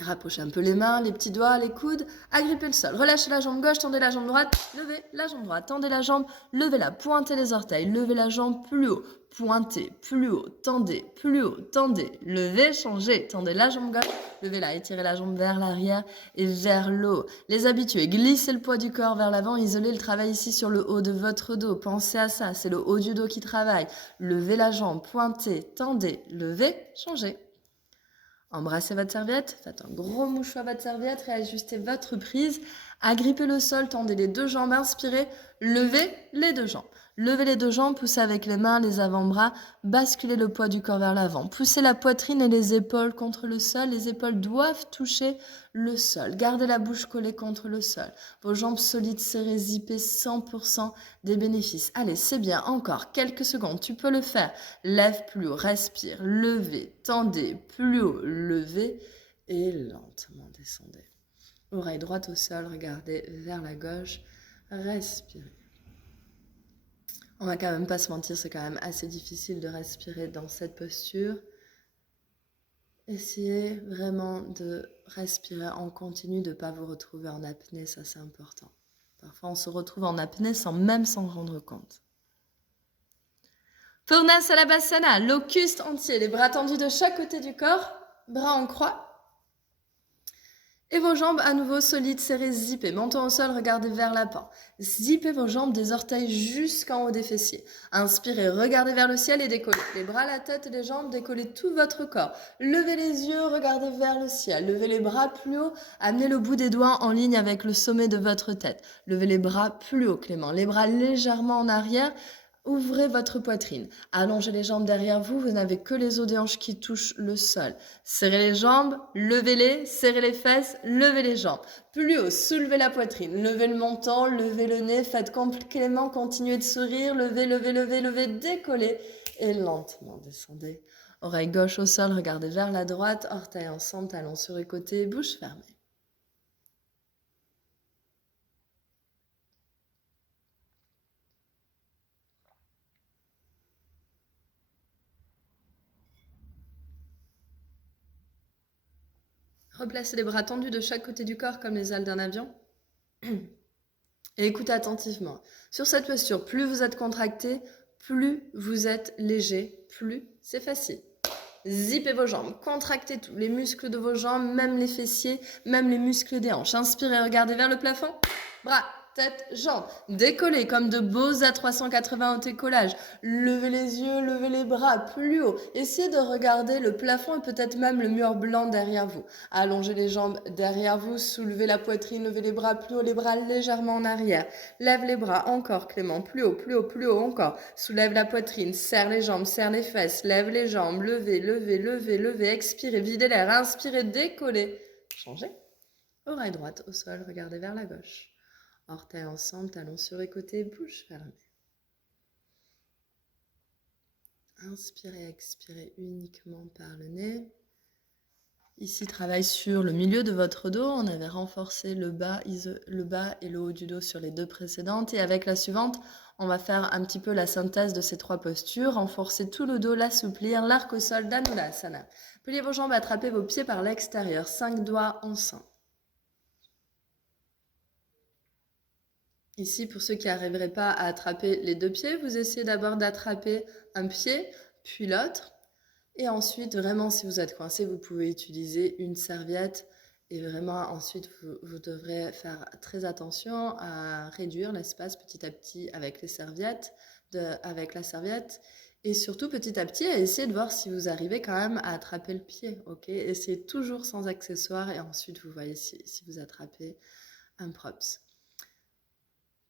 Rapprochez un peu les mains, les petits doigts, les coudes. Agrippez le sol. Relâchez la jambe gauche, tendez la jambe droite. Levez la jambe droite, tendez la jambe. Levez-la, pointez les orteils. Levez la jambe plus haut. Pointez, plus haut, tendez, plus haut, tendez. Levez, changez. Tendez la jambe gauche. Levez-la, étirez la jambe vers l'arrière et vers le haut. Les habitués, glissez le poids du corps vers l'avant. Isolez le travail ici sur le haut de votre dos. Pensez à ça, c'est le haut du dos qui travaille. Levez la jambe, pointez, tendez, levez, changez. Embrassez votre serviette, faites un gros mouchoir à votre serviette, réajustez votre prise, agrippez le sol, tendez les deux jambes, inspirez, levez les deux jambes. Levez les deux jambes, poussez avec les mains, les avant-bras, basculez le poids du corps vers l'avant. Poussez la poitrine et les épaules contre le sol, les épaules doivent toucher le sol. Gardez la bouche collée contre le sol. Vos jambes solides, serrées, zippées, 100% des bénéfices. Allez, c'est bien, encore quelques secondes, tu peux le faire. Lève plus haut, respire, levez, tendez, plus haut, levez et lentement descendez. Oreille droite au sol, regardez vers la gauche, respirez. On va quand même pas se mentir, c'est quand même assez difficile de respirer dans cette posture. Essayez vraiment de respirer en continu, de ne pas vous retrouver en apnée, ça c'est important. Parfois on se retrouve en apnée sans même s'en rendre compte. Purnasalavasana, locuste entier, les bras tendus de chaque côté du corps, bras en croix. Et vos jambes à nouveau solides, serrées, zippées. Menton au sol, regardez vers l'avant. Zippez vos jambes des orteils jusqu'en haut des fessiers. Inspirez, regardez vers le ciel et décollez. Les bras, la tête et les jambes, décollez tout votre corps. Levez les yeux, regardez vers le ciel. Levez les bras plus haut, amenez le bout des doigts en ligne avec le sommet de votre tête. Levez les bras plus haut, Clément. Les bras légèrement en arrière. Ouvrez votre poitrine. Allongez les jambes derrière vous. Vous n'avez que les os des hanches qui touchent le sol. Serrez les jambes, levez-les, serrez les fesses, levez les jambes. Plus haut, soulevez la poitrine, levez le menton, levez le nez, faites complètement, continuez de sourire, levez, levez, levez, levez, décollez et lentement descendez. Oreille gauche au sol, regardez vers la droite, orteils ensemble, talons sur les côtés, bouche fermée. Replacez les bras tendus de chaque côté du corps comme les ailes d'un avion. Et écoutez attentivement. Sur cette posture, plus vous êtes contracté, plus vous êtes léger, plus c'est facile. Zippez vos jambes, contractez tous les muscles de vos jambes, même les fessiers, même les muscles des hanches. Inspirez, regardez vers le plafond. Bras, tête, jambes. Décollez comme de beaux A380 au décollage. Levez les yeux, levez les bras plus haut. Essayez de regarder le plafond et peut-être même le mur blanc derrière vous. Allongez les jambes derrière vous, soulevez la poitrine, levez les bras plus haut, les bras légèrement en arrière. Lève les bras, encore Clément, plus haut, plus haut, plus haut, encore. Soulève la poitrine, serre les jambes, serre les fesses, lève les jambes, levez, levez, levez, levez, expirez, videz l'air, inspirez, décollez. Changez. Oreille droite au sol, regardez vers la gauche. Orteils ensemble, talons sur les côtés, bouche fermée. Inspirez, expirez uniquement par le nez. Ici, travaille sur le milieu de votre dos. On avait renforcé le bas et le haut du dos sur les deux précédentes. Et avec la suivante, on va faire un petit peu la synthèse de ces trois postures. Renforcer tout le dos, l'assouplir, l'arc au sol, Dhanutasana. Pliez vos jambes, attrapez vos pieds par l'extérieur. 5 doigts ensemble. Ici, pour ceux qui n'arriveraient pas à attraper les deux pieds, vous essayez d'abord d'attraper un pied, puis l'autre. Et ensuite, vraiment, si vous êtes coincé, vous pouvez utiliser une serviette. Et vraiment, ensuite, vous devrez faire très attention à réduire l'espace petit à petit avec la serviette. Et surtout, petit à petit, à essayer de voir si vous arrivez quand même à attraper le pied. Ok, essayez toujours sans accessoires. Et ensuite, vous voyez si vous attrapez un props.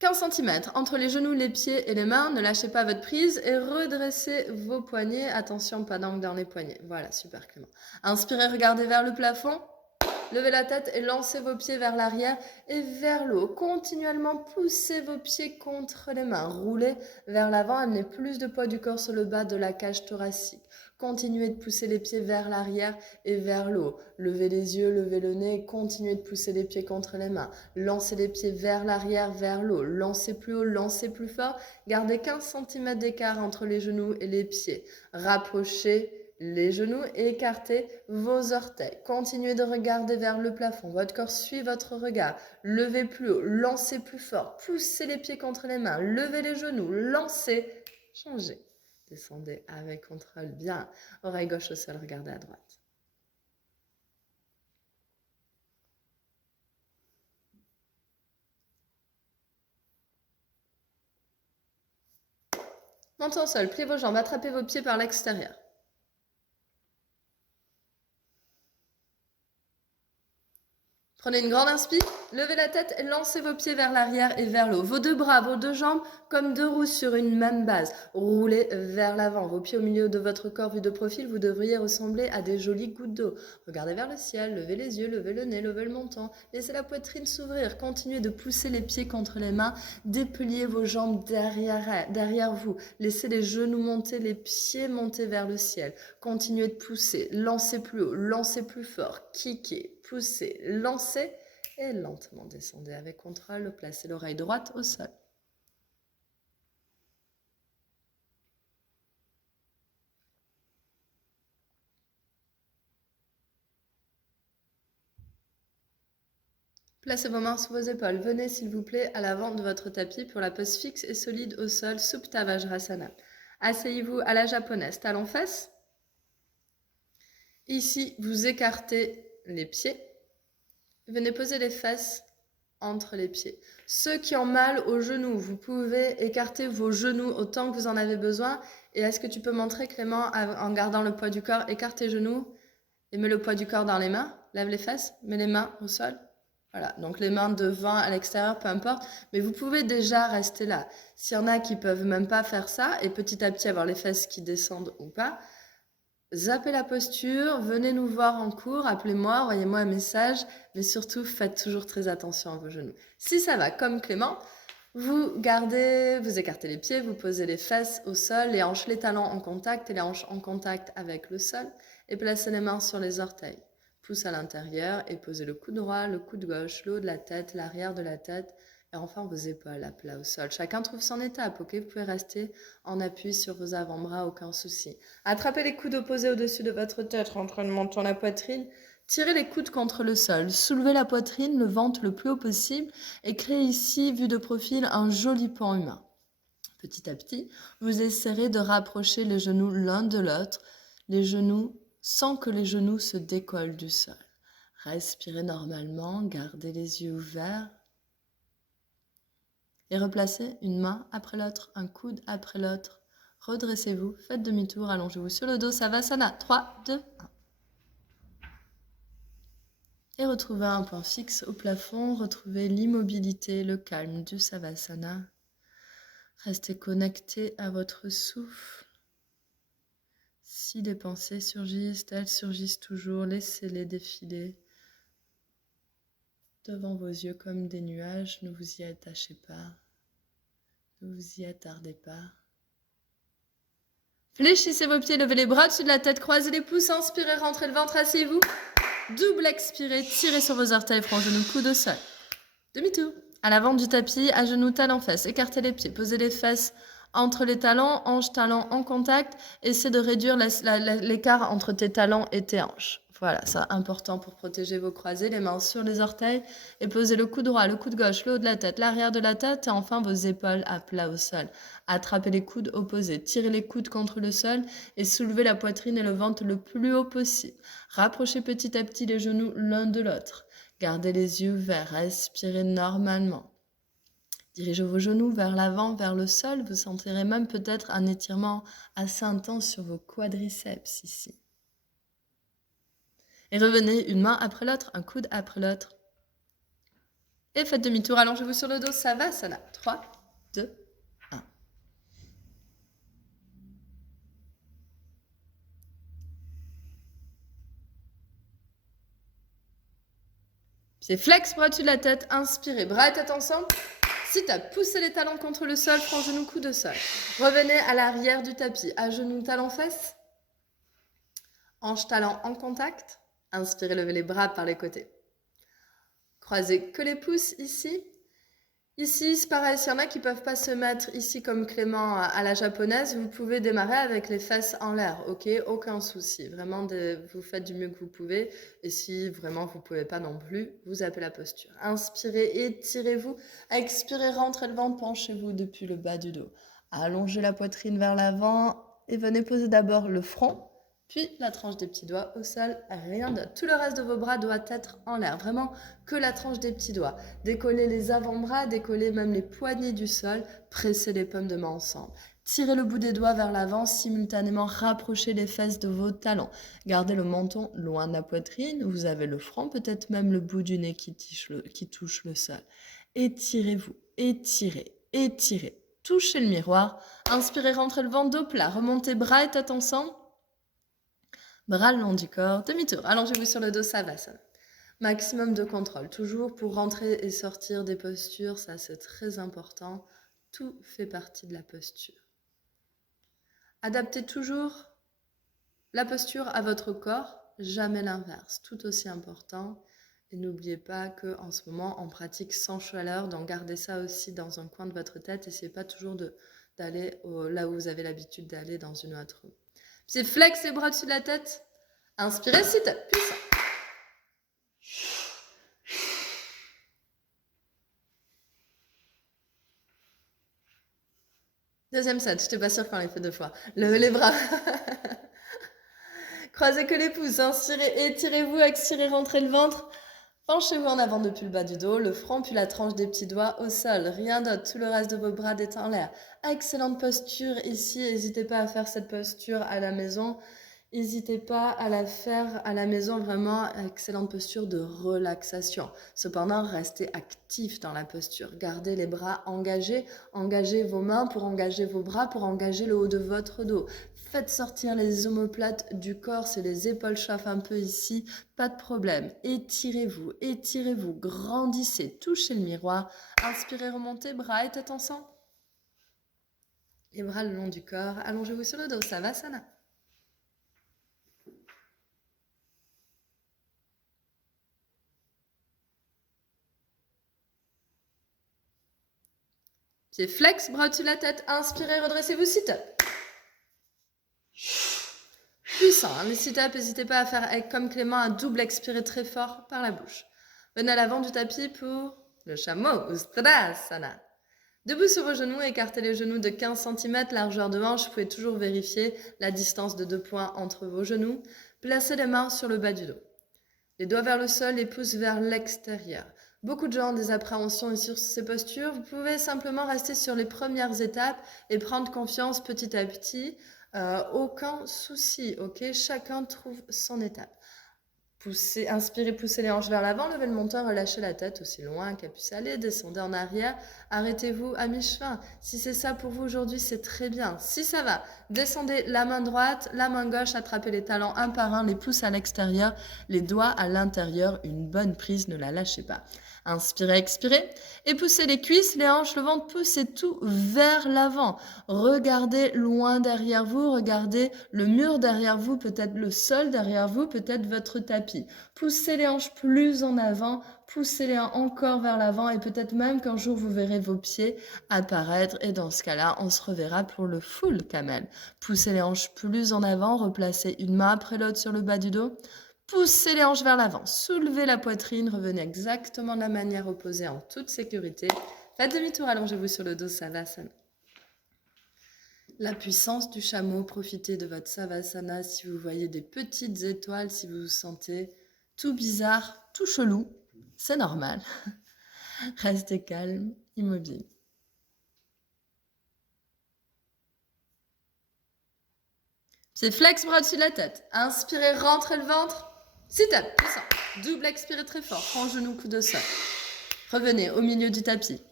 15 cm entre les genoux, les pieds et les mains. Ne lâchez pas votre prise et redressez vos poignets. Attention, pas d'angle dans les poignets. Voilà, super Clément. Inspirez, regardez vers le plafond. Levez la tête et lancez vos pieds vers l'arrière et vers le haut. Continuellement, poussez vos pieds contre les mains. Roulez vers l'avant, amenez plus de poids du corps sur le bas de la cage thoracique. Continuez de pousser les pieds vers l'arrière et vers le haut. Levez les yeux, levez le nez, continuez de pousser les pieds contre les mains. Lancez les pieds vers l'arrière, vers le haut. Lancez plus haut, lancez plus fort. Gardez 15 cm d'écart entre les genoux et les pieds. Rapprochez les genoux et écartez vos orteils. Continuez de regarder vers le plafond. Votre corps suit votre regard. Levez plus haut, lancez plus fort. Poussez les pieds contre les mains. Levez les genoux, lancez. Changez. Descendez avec contrôle. Bien. Oreille gauche au sol, regardez à droite. Menton au sol, pliez vos jambes, attrapez vos pieds par l'extérieur. Prenez une grande inspire, levez la tête et lancez vos pieds vers l'arrière et vers le haut. Vos deux bras, vos deux jambes comme deux roues sur une même base. Roulez vers l'avant. Vos pieds au milieu de votre corps vu de profil, vous devriez ressembler à des jolies gouttes d'eau. Regardez vers le ciel, levez les yeux, levez le nez, levez le menton. Laissez la poitrine s'ouvrir. Continuez de pousser les pieds contre les mains. Dépliez vos jambes derrière vous. Laissez les genoux monter, les pieds monter vers le ciel. Continuez de pousser. Lancez plus haut, lancez plus fort. Kickez. Poussez, lancez et lentement descendez avec contrôle. Placez l'oreille droite au sol. Placez vos mains sous vos épaules. Venez s'il vous plaît à l'avant de votre tapis pour la pose fixe et solide au sol, Supta Vajrasana. Asseyez-vous à la japonaise, talons-fesses. Ici, vous écartez les pieds. Venez poser les fesses entre les pieds. Ceux qui ont mal aux genoux, vous pouvez écarter vos genoux autant que vous en avez besoin. Et est-ce que tu peux montrer, Clément, en gardant le poids du corps, écarte tes genoux et mets le poids du corps dans les mains, lève les fesses, mets les mains au sol. Voilà, donc les mains devant, à l'extérieur, peu importe. Mais vous pouvez déjà rester là. S'il y en a qui peuvent même pas faire ça et petit à petit avoir les fesses qui descendent ou pas, zappez la posture, venez nous voir en cours, appelez-moi, envoyez-moi un message, mais surtout faites toujours très attention à vos genoux. Si ça va, comme Clément, vous gardez, vous écartez les pieds, vous posez les fesses au sol, les hanches, les talons en contact et les hanches en contact avec le sol, et placez les mains sur les orteils. Pouce à l'intérieur et posez le coude droit, le coude gauche, le haut de la tête, l'arrière de la tête, et enfin vos épaules à plat au sol. Chacun trouve son étape, ok? Vous pouvez rester en appui sur vos avant-bras, aucun souci. Attrapez les coudes opposés au-dessus de votre tête, rentrez en montant la poitrine. Tirez les coudes contre le sol, soulevez la poitrine, le ventre le plus haut possible et créez ici, vue de profil, un joli pan humain. Petit à petit, vous essaierez de rapprocher les genoux l'un de l'autre, les genoux sans que les genoux se décollent du sol. Respirez normalement, gardez les yeux ouverts. Et replacez une main après l'autre, un coude après l'autre. Redressez-vous, faites demi-tour, allongez-vous sur le dos, Savasana. 3, 2, 1. Et retrouvez un point fixe au plafond, retrouvez l'immobilité, le calme du Savasana. Restez connecté à votre souffle. Si des pensées surgissent, elles surgissent toujours, laissez-les défiler devant vos yeux comme des nuages, ne vous y attachez pas, ne vous y attardez pas. Fléchissez vos pieds, levez les bras au-dessus de la tête, croisez les pouces, inspirez, rentrez le ventre, asseyez-vous. Double expirez, tirez sur vos orteils, front, genou, coude au sol. Demi-tour. À l'avant du tapis, à genoux, talons, fesses. Écartez les pieds, posez les fesses entre les talons, hanches, talons en contact. Essayez de réduire l'écart entre tes talons et tes hanches. Voilà, c'est important pour protéger vos croisés. Les mains sur les orteils et posez le coude droit, le coude gauche, le haut de la tête, l'arrière de la tête et enfin vos épaules à plat au sol. Attrapez les coudes opposés, tirez les coudes contre le sol et soulevez la poitrine et le ventre le plus haut possible. Rapprochez petit à petit les genoux l'un de l'autre. Gardez les yeux ouverts, respirez normalement. Dirigez vos genoux vers l'avant, vers le sol. Vous sentirez même peut-être un étirement assez intense sur vos quadriceps ici. Et revenez une main après l'autre, un coude après l'autre. Et faites demi-tour, allongez-vous sur le dos, Savasana. 3, 2, 1. Pieds flex, bras au-dessus de la tête, inspirez, bras et tête ensemble. Si à poussez les talons contre le sol, front, genou, coude au sol. Revenez à l'arrière du tapis, à genoux, talons, fesses. Hanches, talons en contact. Inspirez, levez les bras par les côtés. Croisez que les pouces ici. Ici, c'est pareil, s'il y en a qui ne peuvent pas se mettre ici comme Clément à la japonaise, vous pouvez démarrer avec les fesses en l'air, ok? Aucun souci. Vraiment, vous faites du mieux que vous pouvez. Et si vraiment vous ne pouvez pas non plus, vous appelez la posture. Inspirez, étirez-vous. Expirez, rentrez le ventre, penchez-vous depuis le bas du dos. Allongez la poitrine vers l'avant et venez poser d'abord le front. Puis la tranche des petits doigts au sol, rien d'autre. Tout le reste de vos bras doit être en l'air. Vraiment que la tranche des petits doigts. Décollez les avant-bras, décollez même les poignets du sol, pressez les paumes de main ensemble. Tirez le bout des doigts vers l'avant, simultanément rapprochez les fesses de vos talons. Gardez le menton loin de la poitrine, vous avez le front, peut-être même le bout du nez qui touche le sol. Étirez-vous, étirez, étirez. Touchez le miroir, inspirez, rentrez le ventre dos plat, remontez bras et tête ensemble. Bras le long du corps, demi-tour, allongez-vous sur le dos, Savasana. Maximum de contrôle, toujours pour rentrer et sortir des postures, ça c'est très important. Tout fait partie de la posture. Adaptez toujours la posture à votre corps, jamais l'inverse, tout aussi important. Et n'oubliez pas qu'en ce moment, on pratique sans chaleur, donc gardez ça aussi dans un coin de votre tête. Essayez pas toujours d'aller là où vous avez l'habitude d'aller dans une autre roue. Pieds flex les bras au-dessus de la tête. Inspirez, sit-up, puissant. Deuxième set, je n'étais pas sûre qu'on l'ait fait 2 fois. Levez les bras. Croisez que les pouces, inspirez, étirez-vous, expirez, rentrez le ventre. Penchez-vous en avant depuis le bas du dos, le front puis la tranche des petits doigts au sol. Rien d'autre, tout le reste de vos bras détend en l'air. Excellente posture ici, n'hésitez pas à faire cette posture à la maison. N'hésitez pas à la faire à la maison, vraiment excellente posture de relaxation. Cependant, restez actif dans la posture. Gardez les bras engagés, engagez vos mains pour engager vos bras, pour engager le haut de votre dos. Faites sortir les omoplates du corps, si les épaules chauffent un peu ici, pas de problème. Étirez-vous, étirez-vous, grandissez, touchez le miroir. Inspirez, remontez, bras et tête ensemble. Les bras le long du corps, allongez-vous sur le dos, Savasana. Pieds flex, bras au-dessus de la tête. Inspirez, redressez-vous, sit-up. Puissant, hein, les sit-up, n'hésitez pas à faire avec comme Clément un double expiré très fort par la bouche. Venez à l'avant du tapis pour le chameau, Ustrasana. Debout sur vos genoux, écartez les genoux de 15 cm, largeur de hanche. Vous pouvez toujours vérifier la distance de 2 points entre vos genoux. Placez les mains sur le bas du dos. Les doigts vers le sol, les pouces vers l'extérieur. Beaucoup de gens ont des appréhensions sur ces postures. Vous pouvez simplement rester sur les premières étapes et prendre confiance petit à petit. Aucun souci, ok? Chacun trouve son étape. Poussez, inspirez, poussez les hanches vers l'avant, levez le menton, relâchez la tête aussi loin qu'elle puisse aller, descendez en arrière, arrêtez-vous à mi-chemin. Si c'est ça pour vous aujourd'hui, c'est très bien. Si ça va, descendez la main droite, la main gauche, attrapez les talons un par un, les pouces à l'extérieur, les doigts à l'intérieur, une bonne prise, ne la lâchez pas. Inspirez, expirez et poussez les cuisses, les hanches, le ventre, poussez tout vers l'avant. Regardez loin derrière vous, regardez le mur derrière vous, peut-être le sol derrière vous, peut-être votre tapis. Poussez les hanches plus en avant, poussez-les encore vers l'avant et peut-être même qu'un jour vous verrez vos pieds apparaître et dans ce cas-là, on se reverra pour le full camel. Poussez les hanches plus en avant, replacez une main après l'autre sur le bas du dos. Poussez les hanches vers l'avant, soulevez la poitrine, revenez exactement de la manière opposée en toute sécurité. Faites demi-tour, allongez-vous sur le dos, Savasana. La puissance du chameau, profitez de votre Savasana si vous voyez des petites étoiles, si vous vous sentez tout bizarre, tout chelou, c'est normal. Restez calme, immobile. Pieds flex, bras au-dessus de la tête. Inspirez, rentrez le ventre. Sit-up, puissant. Double expirez très fort. Franc genou, coude au sol. Revenez au milieu du tapis.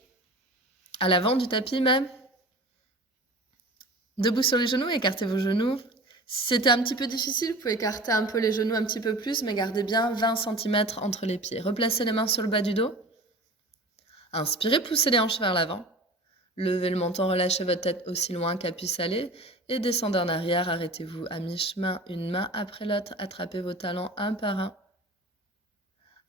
À l'avant du tapis même. Debout sur les genoux, écartez vos genoux. Si c'était un petit peu difficile, vous pouvez écarter un peu les genoux un petit peu plus, mais gardez bien 20 cm entre les pieds. Replacez les mains sur le bas du dos. Inspirez, poussez les hanches vers l'avant. Levez le menton, relâchez votre tête aussi loin qu'elle puisse aller. Et descendez en arrière, arrêtez-vous à mi-chemin, une main après l'autre, attrapez vos talons un par un.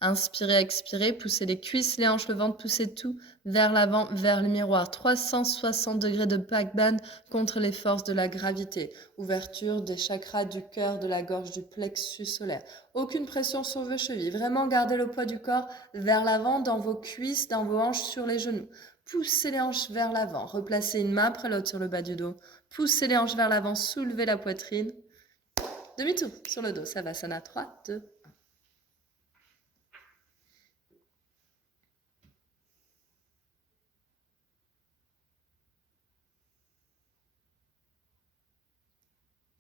Inspirez, expirez, poussez les cuisses, les hanches, le ventre, poussez tout vers l'avant, vers le miroir. 360 degrés de backbend contre les forces de la gravité. Ouverture des chakras du cœur, de la gorge, du plexus solaire. Aucune pression sur vos chevilles. Vraiment gardez le poids du corps vers l'avant, dans vos cuisses, dans vos hanches, sur les genoux. Poussez les hanches vers l'avant. Replacez une main après l'autre sur le bas du dos. Poussez les hanches vers l'avant, soulevez la poitrine. Demi-tour sur le dos. Savasana 3, 2, 1.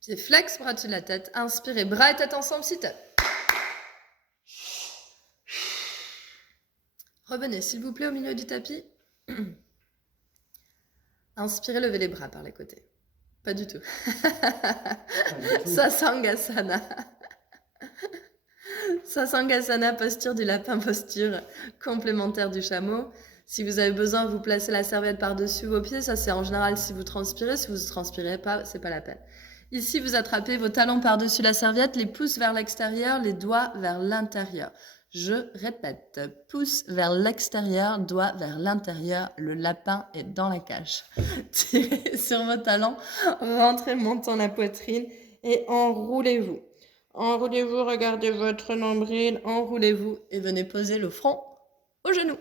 Pieds flex, bras au-dessus de la tête. Inspirez, bras et tête ensemble, sit-up. Revenez, s'il vous plaît, au milieu du tapis. Inspirez, levez les bras par les côtés. Pas du tout. Sasangasana. Sasangasana, posture du lapin, posture complémentaire du chameau. Si vous avez besoin, vous placez la serviette par-dessus vos pieds. Ça, c'est en général si vous transpirez. Si vous ne transpirez pas, c'est pas la peine. Ici, vous attrapez vos talons par-dessus la serviette, les pouces vers l'extérieur, les doigts vers l'intérieur. Je répète, pouce vers l'extérieur, doigt vers l'intérieur, le lapin est dans la cage. Tirez sur vos talons, rentrez, montant la poitrine et enroulez-vous. Enroulez-vous, regardez votre nombril, enroulez-vous et venez poser le front au genou.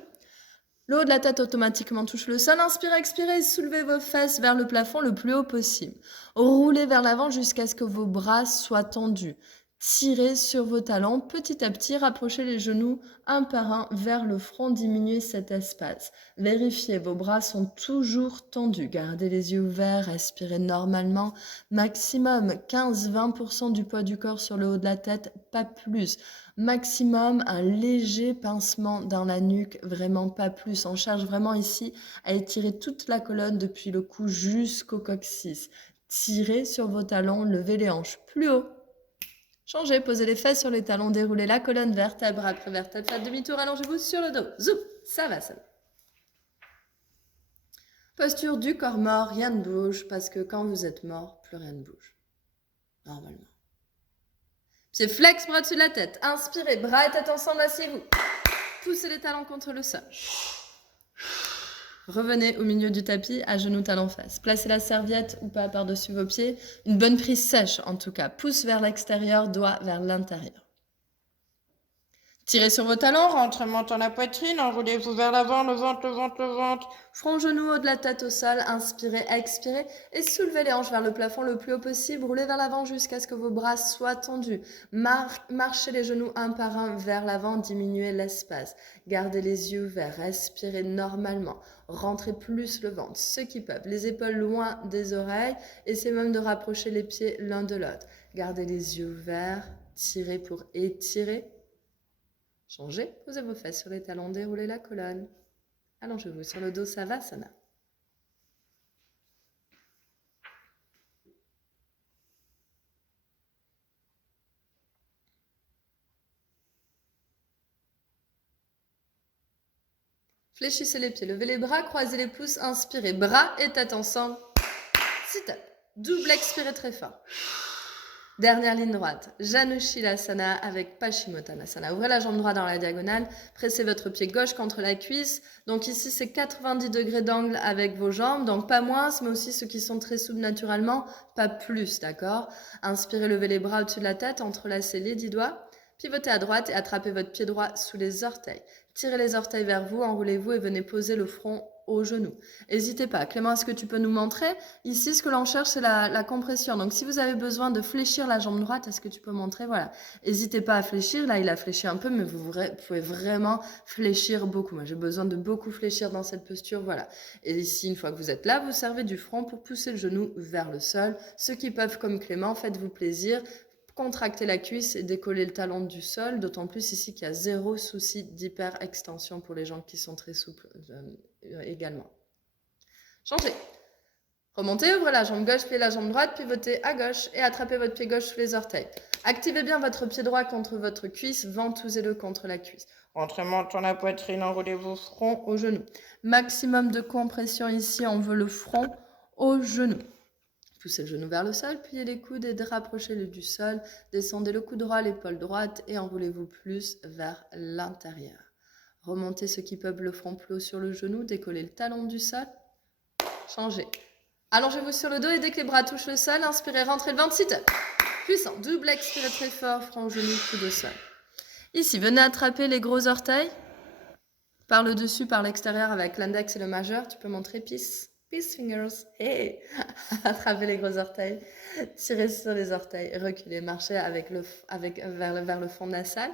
Le haut de la tête automatiquement touche le sol. Inspirez, expirez, soulevez vos fesses vers le plafond le plus haut possible. Roulez vers l'avant jusqu'à ce que vos bras soient tendus. Tirez sur vos talons. Petit à petit, rapprochez les genoux un par un vers le front. Diminuez cet espace. Vérifiez, vos bras sont toujours tendus. Gardez les yeux ouverts, respirez normalement. Maximum 15-20% du poids du corps sur le haut de la tête, pas plus. Maximum un léger pincement dans la nuque, vraiment pas plus. On cherche vraiment ici à étirer toute la colonne depuis le cou jusqu'au coccyx. Tirez sur vos talons, levez les hanches plus haut. Changez, posez les fesses sur les talons, déroulez la colonne vertèbre après vertèbre, faites demi-tour, allongez-vous sur le dos. Zoup, ça va. Posture du corps mort, rien ne bouge parce que quand vous êtes mort, plus rien ne bouge. Normalement. Pieds flex, bras dessus de la tête. Inspirez, bras et tête ensemble, asseyez-vous. Poussez les talons contre le sol. Revenez au milieu du tapis, à genoux, talons face. Placez la serviette ou pas par-dessus vos pieds. Une bonne prise sèche en tout cas. Pouce vers l'extérieur, doigt vers l'intérieur. Tirez sur vos talons, rentrez, montant la poitrine, enroulez-vous vers l'avant, le ventre. Front, genou, haut de la tête au sol, inspirez, expirez et soulevez les hanches vers le plafond le plus haut possible. Roulez vers l'avant jusqu'à ce que vos bras soient tendus. Marchez les genoux un par un vers l'avant, diminuez l'espace. Gardez les yeux ouverts, respirez normalement. Rentrez plus le ventre, ceux qui peuvent. Les épaules loin des oreilles, essayez même de rapprocher les pieds l'un de l'autre. Gardez les yeux ouverts, tirez pour étirer. Changez, posez vos fesses sur les talons, déroulez la colonne. Allongez-vous sur le dos, Savasana. Fléchissez les pieds, levez les bras, croisez les pouces, inspirez, bras et tête ensemble. Sit-up, double expirez très fort. Dernière ligne droite, Janushilasana avec Paschimottanasana. Ouvrez la jambe droite dans la diagonale, pressez votre pied gauche contre la cuisse. Donc ici, c'est 90 degrés d'angle avec vos jambes, donc pas moins, mais aussi ceux qui sont très souples naturellement, pas plus, d'accord? Inspirez, levez les bras au-dessus de la tête, entrelacez les 10 doigts. Pivotez à droite et attrapez votre pied droit sous les orteils. Tirez les orteils vers vous, enroulez-vous et venez poser le front aux genoux. N'hésitez pas. Clément, est-ce que tu peux nous montrer? Ici, ce que l'on cherche, c'est la compression. Donc, si vous avez besoin de fléchir la jambe droite, est-ce que tu peux montrer? Voilà. N'hésitez pas à fléchir. Là, il a fléchi un peu, mais vous pouvez vraiment fléchir beaucoup. Moi, j'ai besoin de beaucoup fléchir dans cette posture. Voilà. Et ici, une fois que vous êtes là, vous servez du front pour pousser le genou vers le sol. Ceux qui peuvent, comme Clément, faites-vous plaisir. Contractez la cuisse et décollez le talon du sol, d'autant plus ici qu'il y a zéro souci d'hyper-extension pour les gens qui sont très souples également. Changez. Remontez, ouvrez la jambe gauche, pliez la jambe droite, pivotez à gauche et attrapez votre pied gauche sous les orteils. Activez bien votre pied droit contre votre cuisse, ventousez-le contre la cuisse. Rentrez, montant la poitrine, enroulez-vous front au genou. Maximum de compression ici, on veut le front au genou. Poussez le genou vers le sol, pliez les coudes et rapprochez-le du sol. Descendez le cou droit, l'épaule droite et enroulez-vous plus vers l'intérieur. Remontez ceux qui peuvent le front plus haut sur le genou, décollez le talon du sol. Changez. Allongez-vous sur le dos et dès que les bras touchent le sol, inspirez, rentrez le ventre, sit-up. Puissant, double expirez très fort, front au genou, coude au sol. Ici, venez attraper les gros orteils par le dessus, par l'extérieur avec l'index et le majeur. Tu peux montrer peace fingers. Hey. Attrapez les gros orteils, tirez sur les orteils, reculez, marchez vers le fond nasal.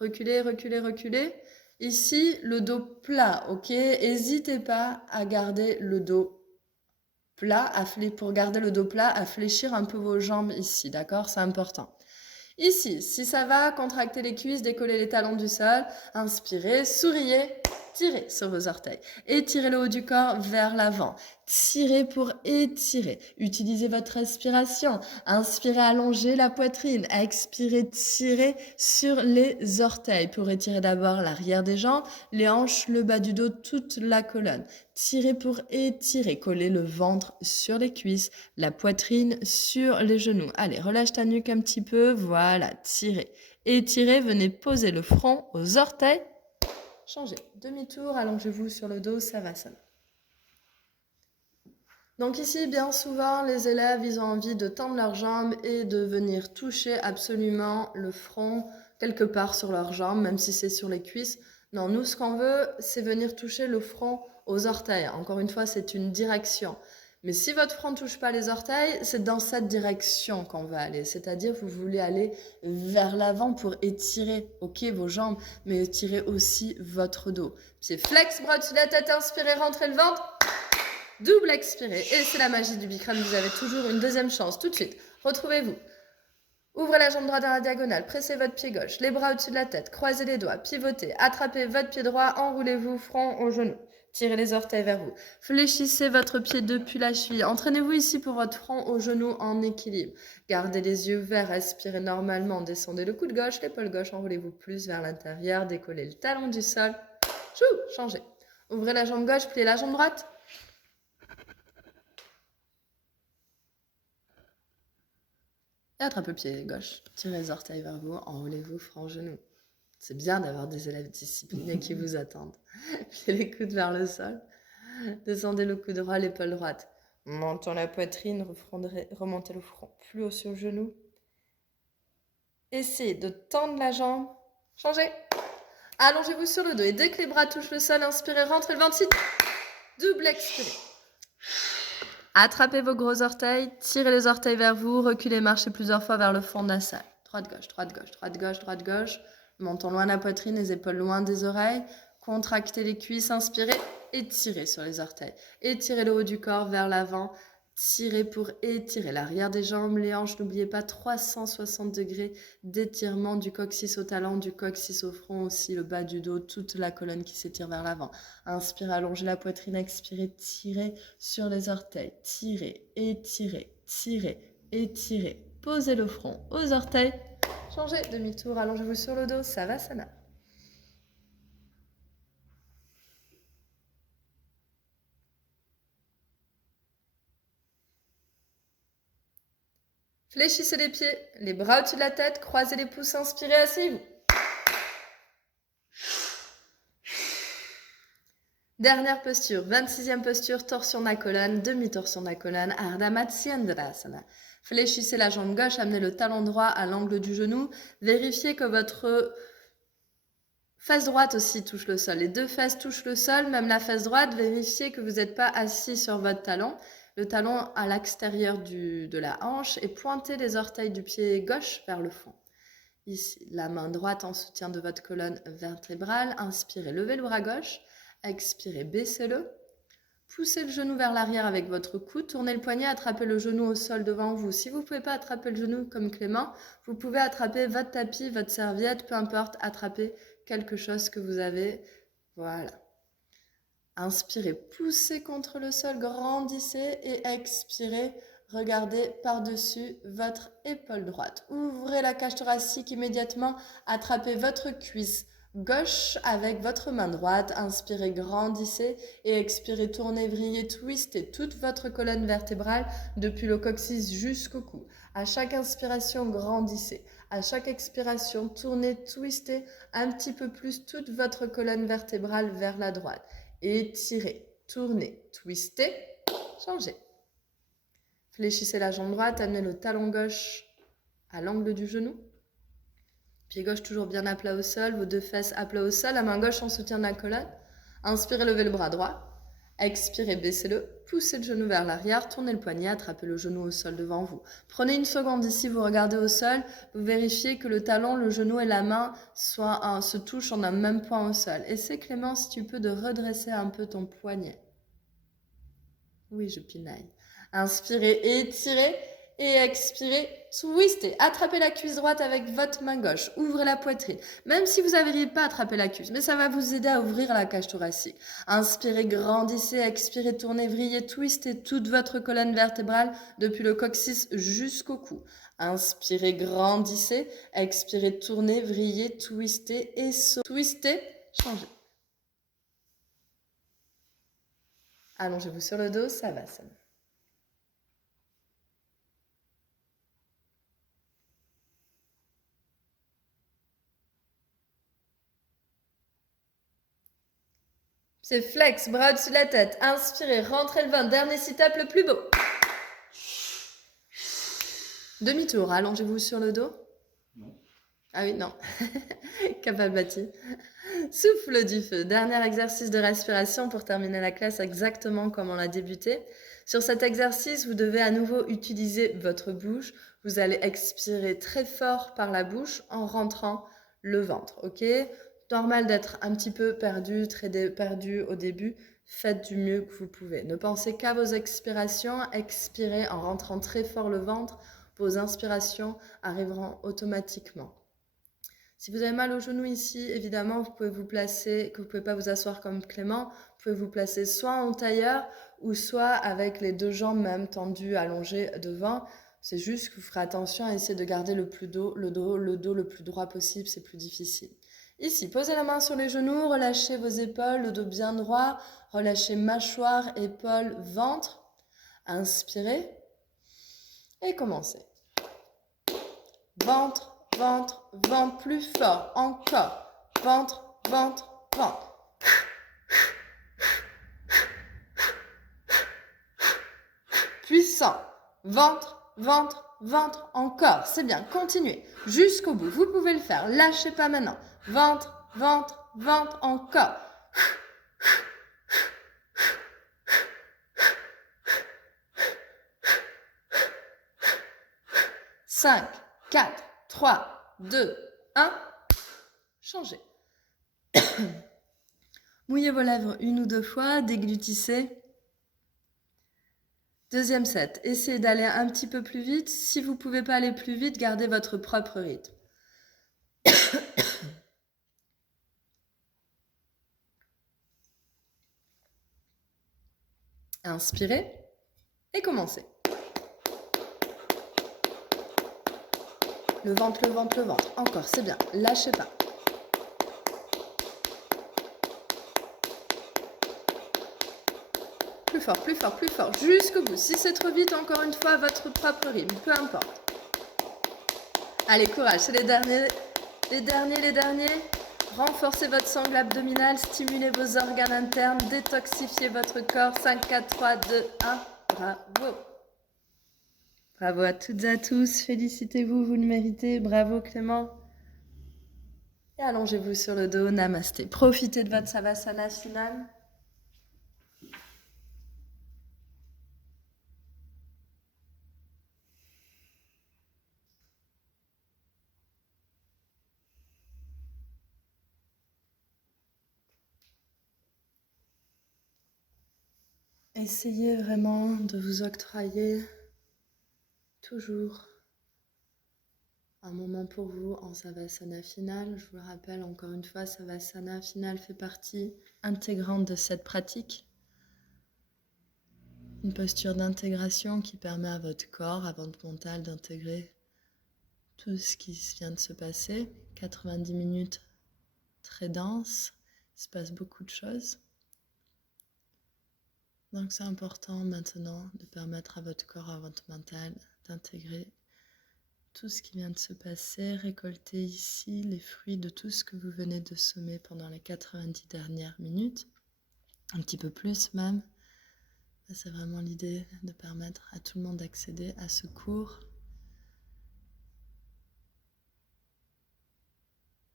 Reculez, reculez, reculez. Ici, le dos plat, ok? N'hésitez pas à garder le dos plat, pour garder le dos plat, à fléchir un peu vos jambes ici, d'accord? C'est important. Ici, si ça va, contractez les cuisses, décollez les talons du sol, inspirez, souriez, tirez sur vos orteils. Étirez le haut du corps vers l'avant. Tirez pour étirer. Utilisez votre respiration. Inspirez, allongez la poitrine. Expirez, tirez sur les orteils pour étirer d'abord l'arrière des jambes, les hanches, le bas du dos, toute la colonne. Tirez pour étirer. Collez le ventre sur les cuisses, la poitrine sur les genoux. Allez, relâche ta nuque un petit peu. Voilà, tirez. Étirez, venez poser le front aux orteils. Changez. Demi-tour, allongez-vous sur le dos, Savasana. Donc ici, bien souvent, les élèves, ils ont envie de tendre leurs jambes et de venir toucher absolument le front quelque part sur leurs jambes, même si c'est sur les cuisses. Non, nous, ce qu'on veut, c'est venir toucher le front aux orteils. Encore une fois, c'est une direction. Mais si votre front ne touche pas les orteils, c'est dans cette direction qu'on va aller. C'est-à-dire, vous voulez aller vers l'avant pour étirer, ok, vos jambes, mais étirer aussi votre dos. Pied flex, bras au-dessus de la tête, inspirez, rentrez le ventre. Double expiré. Et c'est la magie du Bikram. Vous avez toujours une deuxième chance. Tout de suite. Retrouvez-vous. Ouvrez la jambe droite dans la diagonale, pressez votre pied gauche, les bras au-dessus de la tête, croisez les doigts, pivotez, attrapez votre pied droit, enroulez-vous, front au genou. Tirez les orteils vers vous. Fléchissez votre pied depuis la cheville. Entraînez-vous ici pour votre front au genou en équilibre. Gardez les yeux ouverts, respirez normalement. Descendez le coude gauche, l'épaule gauche, enroulez-vous plus vers l'intérieur, décollez le talon du sol. Changez. Ouvrez la jambe gauche, pliez la jambe droite. Et attrapez le pied gauche. Tirez les orteils vers vous, enroulez-vous, front genou. C'est bien d'avoir des élèves disciplinés qui vous attendent. Pliez les coudes vers le sol. Descendez le coude droit, l'épaule droite. Montons la poitrine, remontez le front plus haut sur le genou. Essayez de tendre la jambe. Changez. Allongez-vous sur le dos. Et dès que les bras touchent le sol, inspirez, rentrez le ventre. Double expirez. Attrapez vos gros orteils, tirez les orteils vers vous, reculez, marchez plusieurs fois vers le fond de la salle. Droite, gauche, droite, gauche, droite, gauche, droite, gauche. Montons loin la poitrine, les épaules loin des oreilles. Contractez les cuisses, inspirez, étirez sur les orteils. Étirez le haut du corps vers l'avant. Tirez pour étirer l'arrière des jambes, les hanches. N'oubliez pas 360 degrés d'étirement du coccyx au talon, du coccyx au front aussi, le bas du dos, toute la colonne qui s'étire vers l'avant. Inspirez, allongez la poitrine, expirez, tirez sur les orteils. Tirez, étirez, tirez, étirez. Posez le front aux orteils. Changez, demi-tour, allongez-vous sur le dos, Savasana. Fléchissez les pieds, les bras au-dessus de la tête, croisez les pouces, inspirez, asseyez-vous. Dernière posture, 26e posture, torsion de la colonne, demi-torsion de la colonne, Ardha Matsyendrasana. Fléchissez la jambe gauche, amenez le talon droit à l'angle du genou. Vérifiez que votre fesse droite aussi touche le sol. Les deux fesses touchent le sol, même la fesse droite. Vérifiez que vous n'êtes pas assis sur votre talon. Le talon à l'extérieur de la hanche et pointez les orteils du pied gauche vers le fond. Ici, la main droite en soutien de votre colonne vertébrale. Inspirez, levez le bras gauche. Expirez, baissez-le. Poussez le genou vers l'arrière avec votre coude. Tournez le poignet, attrapez le genou au sol devant vous. Si vous ne pouvez pas attraper le genou comme Clément, vous pouvez attraper votre tapis, votre serviette, peu importe, attrapez quelque chose que vous avez. Voilà. Inspirez, poussez contre le sol, grandissez et expirez. Regardez par-dessus votre épaule droite. Ouvrez la cage thoracique immédiatement. Attrapez votre cuisse gauche avec votre main droite. Inspirez, grandissez et expirez, tournez, vrillez, twistez toute votre colonne vertébrale depuis le coccyx jusqu'au cou. À chaque inspiration, grandissez. À chaque expiration, tournez, twistez un petit peu plus toute votre colonne vertébrale vers la droite. Étirez, tournez, twistez, changez. Fléchissez la jambe droite, amenez le talon gauche à l'angle du genou. Pied gauche toujours bien à plat au sol, vos deux fesses à plat au sol, la main gauche en soutien de la colonne. Inspirez, levez le bras droit. Expirez, baissez-le, poussez le genou vers l'arrière, tournez le poignet, attrapez le genou au sol devant vous. Prenez une seconde ici, vous regardez au sol, vous vérifiez que le talon, le genou et la main se touchent en un même point au sol. Essaie Clément, si tu peux, de redresser un peu ton poignet. Oui, je pinaille. Inspirez, étirez et expirez, twistez. Attrapez la cuisse droite avec votre main gauche. Ouvrez la poitrine. Même si vous n'arrivez pas à attraper la cuisse, mais ça va vous aider à ouvrir la cage thoracique. Inspirez, grandissez, expirez, tournez, vrillez, twistez toute votre colonne vertébrale depuis le coccyx jusqu'au cou. Inspirez, grandissez, expirez, tournez, vrillez, twistez et twistez, changez. Allongez-vous sur le dos, Savasana. C'est flex, bras au-dessus de la tête. Inspirez, rentrez le ventre. Dernier sit-up le plus beau. Demi-tour, allongez-vous sur le dos. Non. Ah oui, non. Kapalbhati. Souffle du feu. Dernier exercice de respiration pour terminer la classe exactement comme on l'a débuté. Sur cet exercice, vous devez à nouveau utiliser votre bouche. Vous allez expirer très fort par la bouche en rentrant le ventre. Ok ? Normal d'être un petit peu perdu, très perdu au début. Faites du mieux que vous pouvez. Ne pensez qu'à vos expirations. Expirez en rentrant très fort le ventre. Vos inspirations arriveront automatiquement. Si vous avez mal au genou ici, évidemment, vous pouvez vous placer, que vous ne pouvez pas vous asseoir comme Clément, vous pouvez vous placer soit en tailleur ou soit avec les deux jambes même tendues, allongées devant. C'est juste que vous ferez attention à essayer de garder le dos le plus droit possible, c'est plus difficile. Ici, posez la main sur les genoux, relâchez vos épaules, le dos bien droit, relâchez mâchoire, épaules, ventre. Inspirez et commencez. Ventre, ventre, ventre, plus fort, encore. Ventre, ventre, ventre. Puissant. Ventre, ventre, ventre, encore. C'est bien, continuez. Jusqu'au bout, vous pouvez le faire. Lâchez pas maintenant. Ventre, ventre, ventre, encore. 5, 4, 3, 2, 1. Changez. Mouillez vos lèvres une ou deux fois, déglutissez. Deuxième set, essayez d'aller un petit peu plus vite. Si vous ne pouvez pas aller plus vite, gardez votre propre rythme. Inspirez et commencez. Le ventre, le ventre, le ventre. Encore, c'est bien. Lâchez pas. Plus fort, plus fort, plus fort. Jusqu'au bout. Si c'est trop vite, encore une fois, votre propre rythme. Peu importe. Allez, courage. C'est les derniers. Les derniers. Renforcez votre sangle abdominale. Stimulez vos organes internes. Détoxifiez votre corps. 5, 4, 3, 2, 1. Bravo. Bravo à toutes et à tous. Félicitez-vous, vous le méritez. Bravo Clément. Et allongez-vous sur le dos. Namasté. Profitez de votre Savasana finale. Essayez vraiment de vous octroyer toujours un moment pour vous en Savasana finale. Je vous le rappelle encore une fois, Savasana finale fait partie intégrante de cette pratique. Une posture d'intégration qui permet à votre corps, à votre mental d'intégrer tout ce qui vient de se passer. 90 minutes très denses, il se passe beaucoup de choses. Donc c'est important maintenant de permettre à votre corps, à votre mental d'intégrer tout ce qui vient de se passer, récolter ici les fruits de tout ce que vous venez de semer pendant les 90 dernières minutes, un petit peu plus même. C'est vraiment l'idée de permettre à tout le monde d'accéder à ce cours.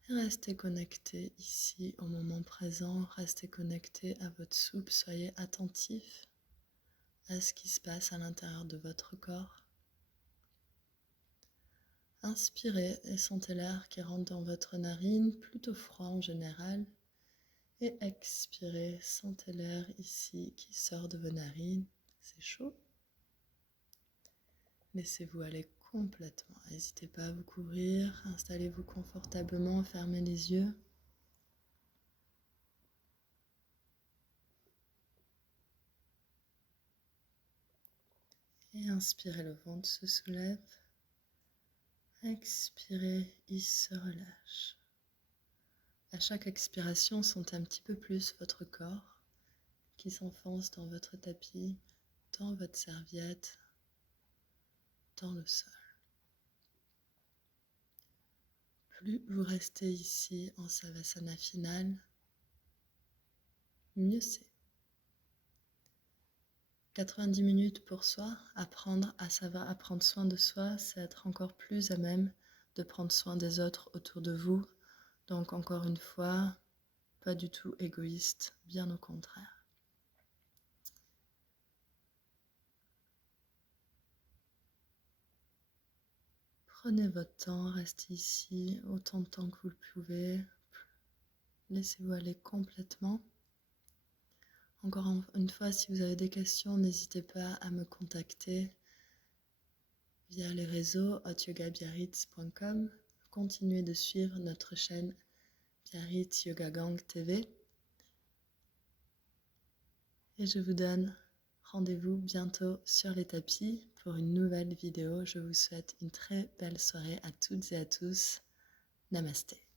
Et restez connecté ici au moment présent, restez connecté à votre souffle, soyez attentif à ce qui se passe à l'intérieur de votre corps. Inspirez et sentez l'air qui rentre dans votre narine, plutôt froid en général. Et expirez, sentez l'air ici qui sort de vos narines, c'est chaud. Laissez-vous aller complètement, n'hésitez pas à vous couvrir, installez-vous confortablement, fermez les yeux. Et inspirez, le ventre se soulève. Expirez, il se relâche. À chaque expiration, sentez un petit peu plus votre corps qui s'enfonce dans votre tapis, dans votre serviette, dans le sol. Plus vous restez ici en Savasana finale, mieux c'est. 90 minutes pour soi, apprendre à savoir, à prendre soin de soi, c'est être encore plus à même de prendre soin des autres autour de vous. Donc encore une fois, pas du tout égoïste, bien au contraire. Prenez votre temps, restez ici autant de temps que vous le pouvez. Laissez-vous aller complètement. Encore une fois, si vous avez des questions, n'hésitez pas à me contacter via les réseaux @yogabiarritz.com. Continuez de suivre notre chaîne Biarritz Yoga Gang TV. Et je vous donne rendez-vous bientôt sur les tapis pour une nouvelle vidéo. Je vous souhaite une très belle soirée à toutes et à tous. Namasté.